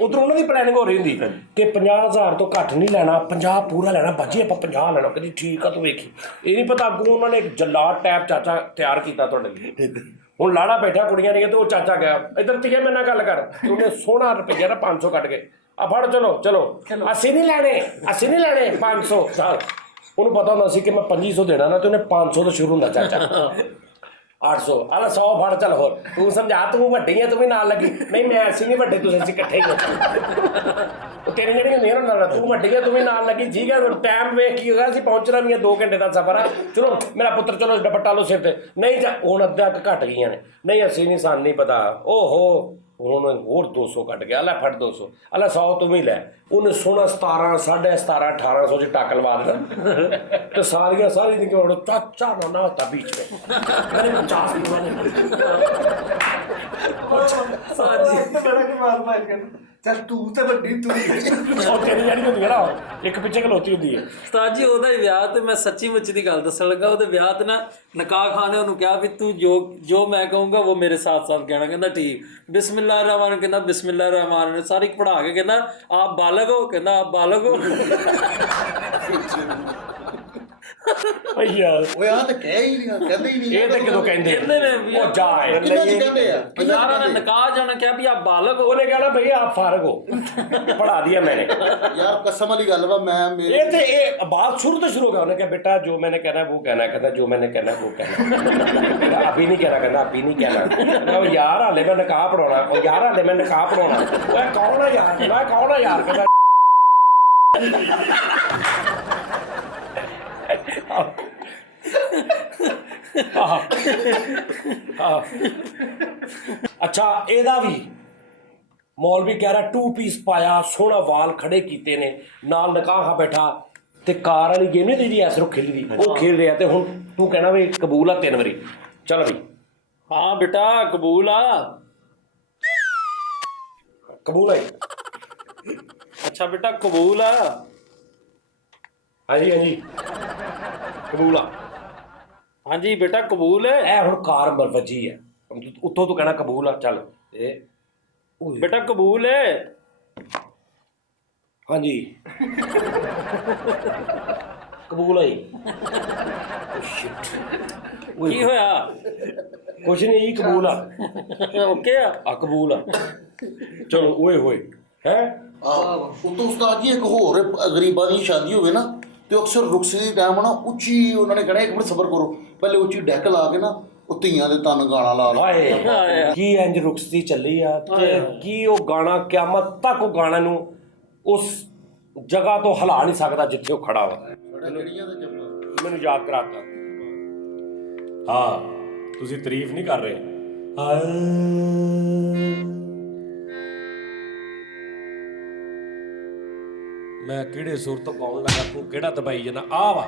ਉਧਰੋਂ ਉਹਨਾਂ ਦੀ ਪਲੈਨਿੰਗ ਹੋ ਰਹੀ ਹੁੰਦੀ ਕਿ 50,000 ਤੋਂ ਘੱਟ ਨਹੀਂ ਲੈਣਾ, 50 ਪੂਰਾ ਲੈਣਾ, ਬਾਜੀ ਆਪਾਂ 50 ਲੈਣਾ। ਕਹਿੰਦੀ ਠੀਕ ਆ ਤੂੰ ਵੇਖੀ, ਇਹ ਨਹੀਂ ਪਤਾ ਅੱਗੋਂ ਉਹਨਾਂ ਨੇ ਇੱਕ ਜਲਾਦ ਟੈਪ ਚਾਚਾ ਤਿਆਰ ਕੀਤਾ ਤੁਹਾਡੇ ਲਈ। ਹੁਣ ਲਾੜਾ ਬੈਠਾ ਕੁੜੀਆਂ ਨਹੀਂ, ਤੇ ਉਹ ਚਾਚਾ ਗਿਆ ਇੱਧਰ ਤੀਏ ਮੇਰੇ ਨਾਲ ਗੱਲ ਕਰ, ਉਹਨੇ ਸੋਹਣਾ ਰੁਪਈਆ ਨਾ 500 ਕੱਢ ਕੇ ਆ ਫੜ, ਚਲੋ ਅਸੀਂ ਨਹੀਂ ਲੈਣੇ 500। ਉਹਨੂੰ ਪਤਾ ਹੁੰਦਾ ਸੀ ਕਿ ਮੈਂ 2500 ਦੇਣਾ ਨਾ, ਤੇ ਉਹਨੇ 500 ਤੋਂ ਸ਼ੁਰੂ ਹੁੰਦਾ ਚਾਚਾ, 800 ਆਲਾ 100 ਫੜ, ਚੱਲ ਹੋਰ ਤੂੰ ਸਮਝਾ, ਤੂੰ ਵੱਡੀ ਹੈ ਤੂੰ ਵੀ ਨਾਲ ਲੱਗੀ, ਨਹੀਂ ਮੈਂ ਅਸੀਂ ਨਹੀਂ ਵੱਡੇ, ਤੁਸੀਂ ਅਸੀਂ ਇਕੱਠੇ ਹੀ ਉਹ ਤੇਰੀ ਜਿਹੜੀ ਹੁੰਦੀ ਹੈ ਨਾ, ਤੂੰ ਵੱਡੀ ਹੈ ਤੂੰ ਵੀ ਨਾਲ ਲੱਗੀ, ਠੀਕ ਹੈ ਟਾਈਮ ਵੇਖ ਕੀ ਹੋਗਾ, ਅਸੀਂ ਪਹੁੰਚਣਾ ਵੀ ਹੈ 2 ਘੰਟੇ ਦਾ ਸਫ਼ਰ ਆ, ਚਲੋ ਮੇਰਾ ਪੁੱਤਰ ਚਲੋ ਦੁਪੱਟਾ ਲਓ ਸਿਰ ਤੇ, ਨਹੀਂ ਜਾ ਹੁਣ ਅੱਧਾ ਘੱਟ ਗਈਆਂ ਨੇ, ਨਹੀਂ ਅਸੀਂ ਨਹੀਂ, ਸਾਨੂੰ ਨਹੀਂ ਪਤਾ, ਓਹੋ ਹੁਣ ਹੋਰ 200 ਕੱਟ ਗਿਆ, ਲੈ ਫੜ 200, ਅਲਾ 100 ਤੂੰ ਵੀ ਲੈ। ਉਹਨੇ ਸੋਹਣਾ 17, 17,500, 1800 ਚ ਟੱਕ ਲਵਾ ਦੇਣਾ, ਤੇ ਸਾਰੀ ਦੀ ਕਿਉਂ ਚਾਚਾ ਨਾ ਹੋਤਾ बीच में, मैंने 50 ਬੜਾ ਕਮਾਲ ਮਾਰ ਕੇ ਚੱਲ ਤੂੰ ਤੇ ਵੱਡੀ ਤੂੰ और तेरी ਜਿਹੜੀ ਹੁੰਦੀ ਹੈ ਨਾ ਇੱਕ ਪਿੱਛੇ ਖਲੋਤੀ ਹੁੰਦੀ ਹੈ। ਉਸਤਾਦ ਜੀ ਉਹਦਾ ਹੀ ਵਿਆਹ ਤੇ ਮੈਂ ਸੱਚੀ ਮੁੱਚੀ ਦੀ ਗੱਲ ਦੱਸਣ ਲੱਗਾ, ਉਹਦੇ ਵਿਆਹ ਤੇ ਨਾ ਨਿਕਾਹ ਖਾਨ ਨੇ ਉਹਨੂੰ ਕਿਹਾ ਵੀ ਤੂੰ ਜੋ ਮੈਂ ਕਹੂੰਗਾ ਉਹ ਮੇਰੇ ਸਾਥ ਸਾਥ ਕਹਿਣਾ। ਕਹਿੰਦਾ ਠੀਕ, ਬਿਸਮਿल्लाह रहमान, ਕਹਿੰਦਾ बिस्मिल्लाह रहमान ने सारी पढ़ा के कहना आप बालग हो, कहना आप बालग हो। ਯਾਰ ਓਏ ਆ ਤਾਂ ਕਹਿ ਹੀ ਨਹੀਂ, ਕਹਿੰਦੇ ਹੀ ਨਹੀਂ, ਇਹ ਤਾਂ ਕਿਦੋਂ ਕਹਿੰਦੇ ਨੇ ਵੀ ਉਹ ਜਾਏ ਕਿੰਨਾ ਚ ਕਹਿੰਦੇ ਆ, ਯਾਰਾਂ ਨੇ ਨਿਕਾਹ ਜਾਣਾ ਕਿਹਾ ਵੀ ਆਪ ਬਾਲਗ ਹੋ, ਉਹਨੇ ਕਹਿਣਾ ਭਈ ਆਪ ਫਾਰਗ ਹੋ, ਪੜਾ ਦਿਆ मैंने। ਯਾਰ ਕਸਮ ਵਾਲੀ ਗੱਲ ਵਾ, ਮੈਂ ਮੇਰੇ ये तो ये बात शुरू तो शुरू हो गया, उन्होंने कहा बेटा जो मैंने कहना है वो कहना है, कहता जो मैंने कहना है वो कहना, अभी नहीं कहना, कहना अभी नहीं कहना। वो यार हाले मैं निकाह पढ़ाना, वो यार हाले मैं निकाह पढ़ाना, वो कौन है यार, मैं कौन है यार, कहता अच्छा ਇਹਦਾ ਵੀ ਮੌਲਵੀ ਕਹਿ ਰਿਹਾ 2 ਪੀਸ ਪਾਇਆ, ਸੋਹਣਾ ਵਾਲ ਖੜੇ ਕੀਤੇ ਨੇ, ਨਾਲ ਨਿਕਾਹ ਬੈਠਾ ਤੇ ਕਾਰ ਵਾਲੀ ਗੇਮ ਨਹੀਂ ਜਿਹੜੀ ਐਸ ਰੋ ਖੇਲਦੀ, ਉਹ ਖੇਲ ਰਿਹਾ, ਤੇ ਹੁਣ ਤੂੰ ਕਹਿਣਾ ਵੀ ਕਬੂਲ ਆ 3 ਵਾਰੀ, ਚੱਲ ਬਈ ਹਾਂ ਬੇਟਾ ਕਬੂਲ ਆ। ਕਬੂਲ ਹੈ। ਅੱਛਾ ਬੇਟਾ ਕਬੂਲ ਆ। ਹਾਂਜੀ ਕਬੂਲ ਆ। ਹਾਂਜੀ ਬੇਟਾ ਕਬੂਲ ਹੈ। ਇਹ ਹੁਣ ਕਾਰ ਵੱਜੀ ਹੈ, ਉੱਤੋਂ ਤੂੰ ਕਹਿਣਾ ਕਬੂਲ ਆ, ਚੱਲ ਇਹ ਬੇਟਾ ਕਬੂਲ ਹੈ। ਹਾਂਜੀ ਕਬੂਲ ਆਈ। ਕੀ ਹੋਇਆ? ਕੁਛ ਨਹੀਂ ਜੀ, ਕਬੂਲ ਆ। ਓਕੇ ਆ ਕਬੂਲ ਆ, ਚਲੋ ਓਏ ਹੋਏ ਹੈ। ਉਤੋਂ ਉਸਤਾਦ ਜੀ ਇੱਕ ਹੋਰ ਗਰੀਬਾਂ ਦੀ ਸ਼ਾਦੀ ਹੋਵੇ ਨਾ, ਤੇ ਅਕਸਰ ਰੁਕਸੇ ਦੇ ਟਾਈਮ ਨਾ ਉੱਚੀ ਉਹਨਾਂ ਨੇ ਕਹਿਣਾ ਇੱਕ ਮਿੰਟ ਸਬਰ ਕਰੋ, ਪਹਿਲੇ ਉੱਚੀ ਡੈਕ ਲਾ ਕੇ ਨਾ ਉਹ ਧੀਆਂ ਦੇ ਤਨ ਗਾਣਾ ਲਾ ਲਓ। ਹਾਏ ਕੀ ਇੰਜ ਰੁਕਸਤੀ ਚੱਲੀ ਆ, ਤੇ ਕੀ ਉਹ ਗਾਣਾ ਕਿਆਮਤ ਤੱਕ ਉਹ ਗਾਣਾ ਨੂੰ ਉਸ ਜਗ੍ਹਾ ਤੋਂ ਹਿਲਾ ਨਹੀਂ ਸਕਦਾ ਜਿੱਥੇ ਉਹ ਖੜਾ ਵਾ। ਮੈਨੂੰ ਯਾਦ ਕਰਾਤਾ। ਹਾਂ ਤੁਸੀਂ ਤਾਰੀਫ ਨਹੀਂ ਕਰ ਰਹੇ। ਮੈਂ ਕਿਹੜੇ ਸੁਰ ਤੋਂ ਪਾਉਣ ਲੱਗਾ, ਤੂੰ ਕਿਹੜਾ ਦਬਾਈ ਜਾਣਾ? ਆ ਵਾ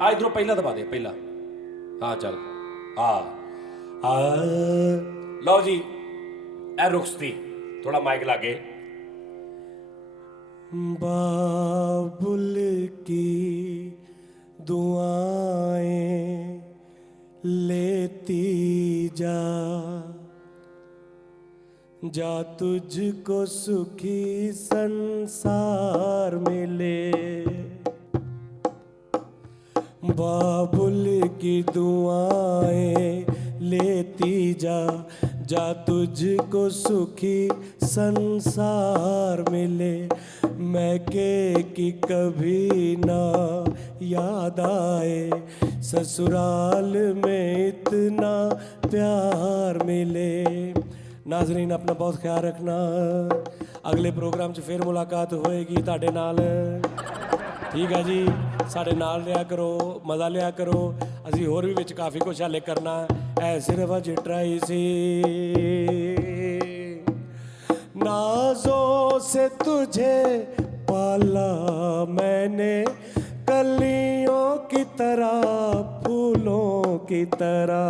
ਆ ਇਧਰੋਂ ਪਹਿਲਾਂ ਦਬਾ ਦੇ, ਪਹਿਲਾਂ। ਹਾਂ ਚੱਲ ਆ ਲਓ ਜੀ, ਇਹ ਰੁਖਸਤੀ ਥੋੜਾ ਮਾਈਕ ਲਾਗੇ। बाबुल की दुआएं लेती जा, जा तुझको सुखी संसार मिले। बाबुल की दुआएं लेती जा, जा तुझको सुखी संसार मिले। मैके की कभी ना याद आए, ससुराल में इतना प्यार मिले। नाज़रीन अपना बहुत ख्याल रखना। अगले प्रोग्राम 'ਚ फिर मुलाकात होएगी ਤੁਹਾਡੇ ਨਾਲ। ਠੀਕ ਹੈ ਜੀ, ਸਾਡੇ ਨਾਲ ਰਿਹਾ ਕਰੋ, ਮਜ਼ਾ ਲਿਆ ਕਰੋ। ਅਸੀਂ ਹੋਰ ਵੀ ਵਿੱਚ ਕਾਫੀ ਕੁਛ ਹਾਲੇ ਕਰਨਾ, ਐ ਸਿਰਫ ਅਜ ਟਰਾਈ ਸੀ। नाजों से तुझे पाला मैंने, कलियों की तरह, फूलों की तरह।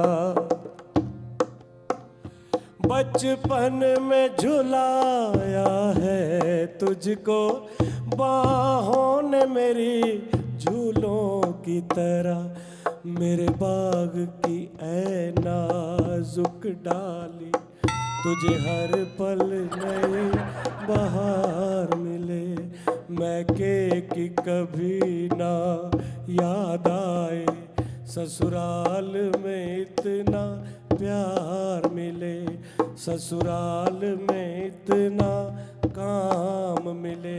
बचपन में झुलाया है तुझको, बाहों ने मेरी झूलों की तरह। मेरे बाग की ऐ नाजुक डाली, तुझे हर पल नई बहार मिले। मैके की कभी ना याद आए, ससुराल में इतना प्यार मिले। ससुराल में इतना काम मिले।